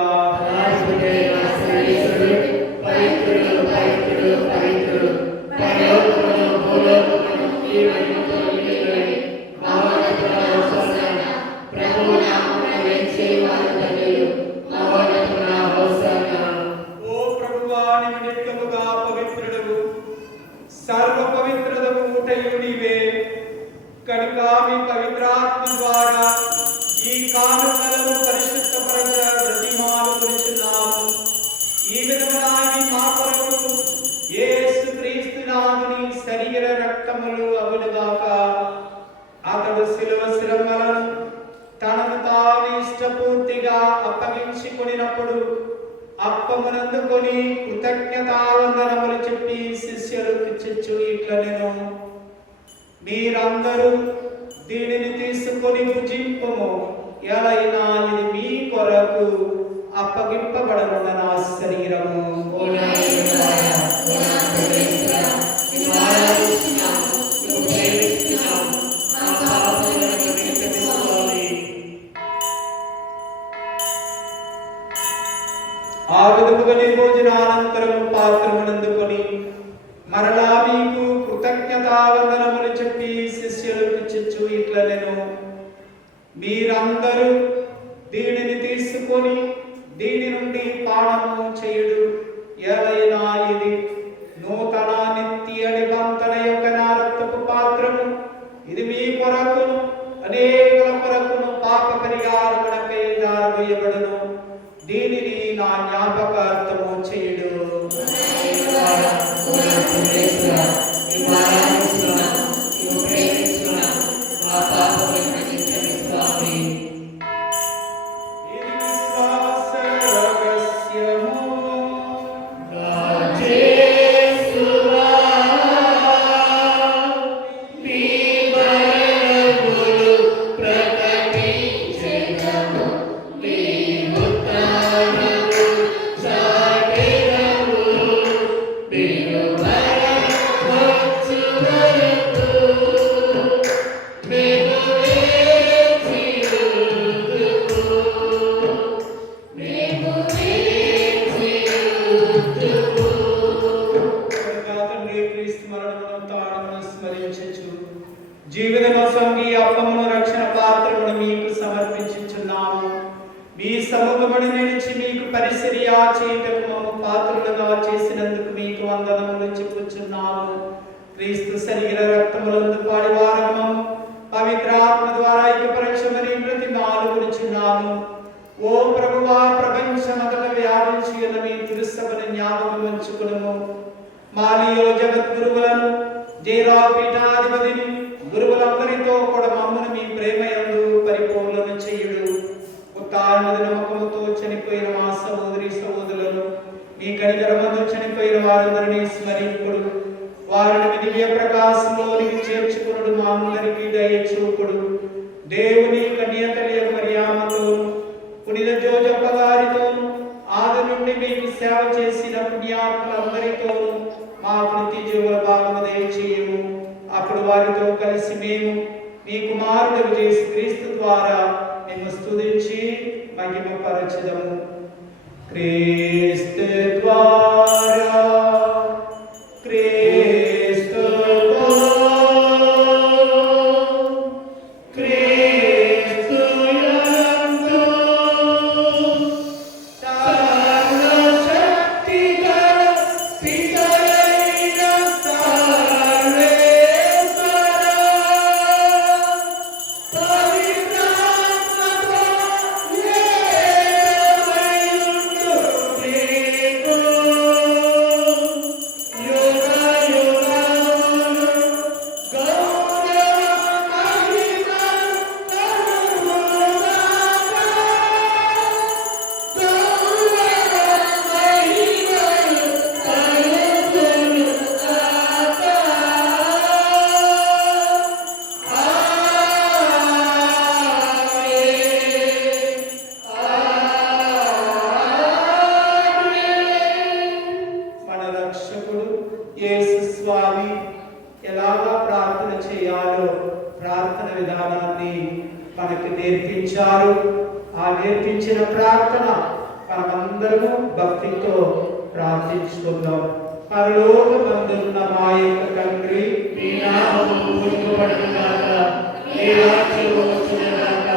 ఓ ప్రభువా, నీవు నిత్యముగా పవిత్రుడవు, సర్వ పవిత్రతకు ఊటయు నీవే. కనుక మీ పవిత్రాత్మ ద్వారా ఈ కానుకలను పరిశుద్ధపరచ బ్రతిమాలుకొనుచున్నాము. ఈ విధమున ఇవి మా కొరకు యేసుక్రీస్తు నాథుని శరీర రక్తములు అగునుగాక. అతడు శిలువ శ్రమలను తనను తాను ఇష్టపూర్తిగా అప్పగించుకొనినప్పుడు అప్పమునందుకొని కృతజ్ఞతావందనములు చెప్పి శిష్యులకు ఇచ్చుచు ఇట్లనెను, మీరందరూ దీనిని తీసుకొని భుజింపుము. ఎలైనా ఇది మీ కొరకు అప్పగింపబడనున్న నా శరీరము. ఆ విధముగా భోజనానంతరము పాత్రమునందుకొని మరలా మీకు కృతజ్ఞతావందనములు చెప్పి శిష్యులకు ఇచ్చుచు ఇట్లనెను, మీరందరూ దీనిని తీసుకొని దీని నుండి పానము చేయుడు. ఏలైనా ఇది నూతన నిత్య నిబంధన యొక్క నా రక్తపు పాత్రము. ఇది మీ కొరకును అనేకుల కొరకును పాప పరిహారమునకై దారవేయబడును. దీనిని నా జ్ఞాపకార్థము చేయుడు. ఇది విశ్వాస రహస్యము. జీవితమోసంగి అప్పమును రక్షణ పాత్రమును మీకు సమర్పించుచున్నాము. మీ సముఖమును నిలిచి మీకు పరిచర్య చేయుటకు మమ్ము పాత్రులుగా చేసినందుకు మీకు వందనములు చెప్పుచున్నాము. క్రీస్తు శరీర రక్తములందు పాడివారము పవిత్ర ఆత్మ ద్వారా ఐక్యపరచమని ప్రతిమాలుకొనుచున్నాము. ఓ ప్రభువా, ప్రపంచమంతటా వ్యాపించి ఉన్న మీ తిరుసభను జ్ఞాపకం ఉంచుకునుము. మాలియో జగద్గురువులను, జయరావు పీఠాధిపతిని, గురువులందరితో కూడా మమ్మను మీ ప్రేమ యందు యాజకుడు దేవుని కన్యతలి మరియమ్మతోను పునీత జోజప్ప గారితోను ఆది నుండి మీకు సేవ చేసిన పుణ్యాత్ములందరితోను మా కృతి జీవ భాగము దయచేయము. అప్పుడు వారితో కలిసి మేము మీ కుమారుడు యేసుక్రీస్తు ద్వారా మేము స్తుతించి మహిమపరచెదము. క్రీస్తు ద్వారా క్రీస్తు క్రీస్తు యందు సర్వశక్తిగల పితయైన సర్వేశ్వర పవిత్రాత్మతో ఏకమయుండు నీకు యుగ యుగములు గౌరవ మహిమలు కలుగుగాక. గౌరవ మహిమలు కలుగుగాక. మన రక్షకుడు యేసు స్వామి ఎలాగా ప్రార్థన చేయాలో ప్రార్థన విధానాన్ని మనకి నేర్పించారు. ఆ నేర్పించిన ప్రార్థన మనమందరము భక్తితో ప్రార్థించుకుందాం. పరలోకమందున్న మా యొక్క తండ్రి, మీ నామము పూజింపబడునుగాక, మీ రాజ్యము వచ్చునుగాక,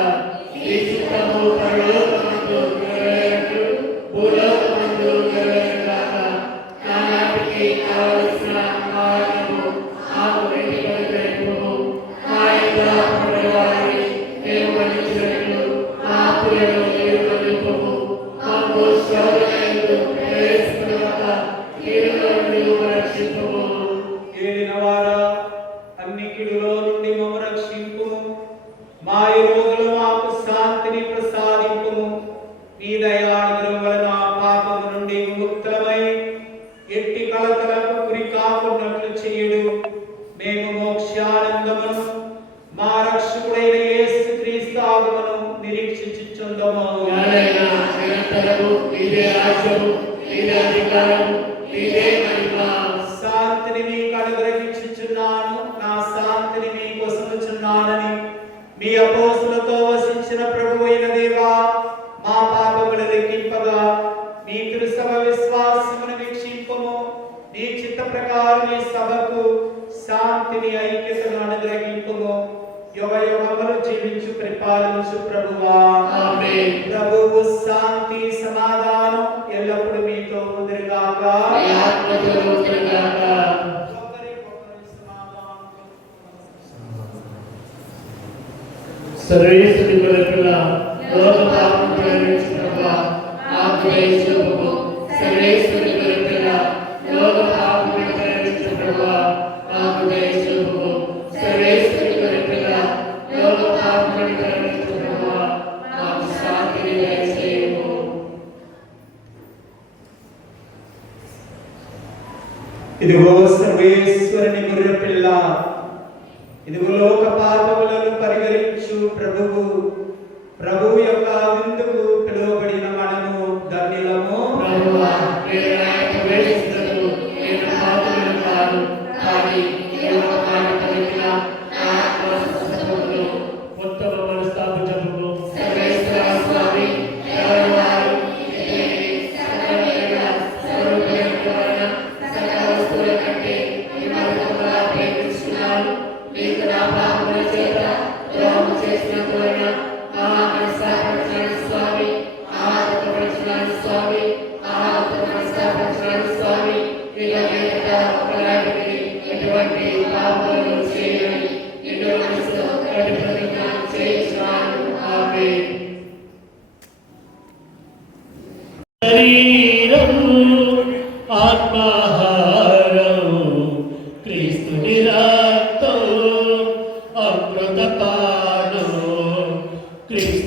మీ చిత్తము పరలోకమందు నెరవేరునట్లు భూలోకమందు నెరవేరునుగాక. నానాటికి కావలసిన ఆహారము మాకు వెంటనే దయచేయము. మా యొక్క అపరాధాలని మేము మన్నించినట్లు మా అప్పులను మీరు మన్నింపుము. మాకు శోధనయందు ప్రవేశింపనివ్వక కీడులో నుండి రక్షింపుము. ఏలినవారా అన్ని కీడులో నుండి మమ్ము రక్షింపుము. మా ఈ రోజులు మాకు శాంతిని ప్రసాదింపుము. మీ దయాళుల వలన పాపము నుండి ముక్తులమై ఎట్టి కలతలకు గురి కాకున్నట్లు చేయుడు. మేము మోక్షానందమును మా రక్షకుడైన యేసుక్రీస్తు ఆగమను నిరీక్షించుచుందము. జ్ఞానైన నిరంతరము నీదే రాజ్యము, నీదే అధికారము, నీదే మహిమ. శాంతిని మీకు అనుగ్రహించుచున్నాను, నా శాంతిని మీకు వసంచుచున్నానని మీ అపోస్తులతో వసించిన ప్రభువైన దేవా, మా పాపములు లెక్కింపగా మీ తిరుసభ విశ్వాసమును వీక్షింపము. నీ చిత్త ప్రకారం ఈ సభకు శాంతిని ఐక్యతను అనుగ్రహింపము. యుగ యుగములు జీవించు పరిపాలించు ప్రభువా. ఆమేన్. ప్రభువు శాంతి సమాధానం ఎల్లప్పుడూ మీతో ఉందిగాక. మీ ఆత్మతో ఉండుగాక. ఒకరికొకరు సమాధానం. సర్వేశ్వరుని కొరకుల లోక పాపం పరిహరించు ప్రభువా, మాకు దయచేయము. సర్వేశ్వరుని కొరకుల లోక పాపం పరిహరించు ప్రభువా, మాకు దయచేయము. సర్వేశ్వరుని కొరకుల లోక పాపం పరిహరించు ప్రభువా, మాకు శాంతిని దయచేయము. ఇదిగో సర్వేశ్వరుని గొర్రె పిల్ల, ఇదిగో లోక పాపములను పరిహరించు ప్రభువు. ప్రభువు యొక్క విందుకు పిలువబడిన మనము ధన్యులము. ప్రభువా, మీరు నా యొక్క ప్రవేశించుటకు నేను పాత్రుడను కాను. కానీ మీరు ఒక మాట పలికినా నా ఆత్మ స్వస్థపడును. ఉత్తమ మనస్తాపం చెప్పుము. సర్వేశ్వర స్వామి, ఎవరి వారు ఇదేమి సకలమైన స్వరూపమైన వలన సకల వస్తువుల కంటే విమర్శంగా ప్రేమించుకున్నాను. మీకు నా పాపముల చేత ద్రోహం చేసినందువలన మహామనస్తాపడుచున్నాను స్వామి, మహాదుఃఖపడుచున్నాను స్వామి, మహాదుఃఖపడుచున్నాను స్వామి. ఇక మీదట ఒకనాటికి ఎటువంటి పాపములు చేయని నిండు మనసుతో కఠిన ప్రతిజ్ఞ చేయించున్నాను. ఆమేన్. శరీరం ఆత్మాహారం క్రీస్తుని రక్తం అమృతపానం క్రీస్తు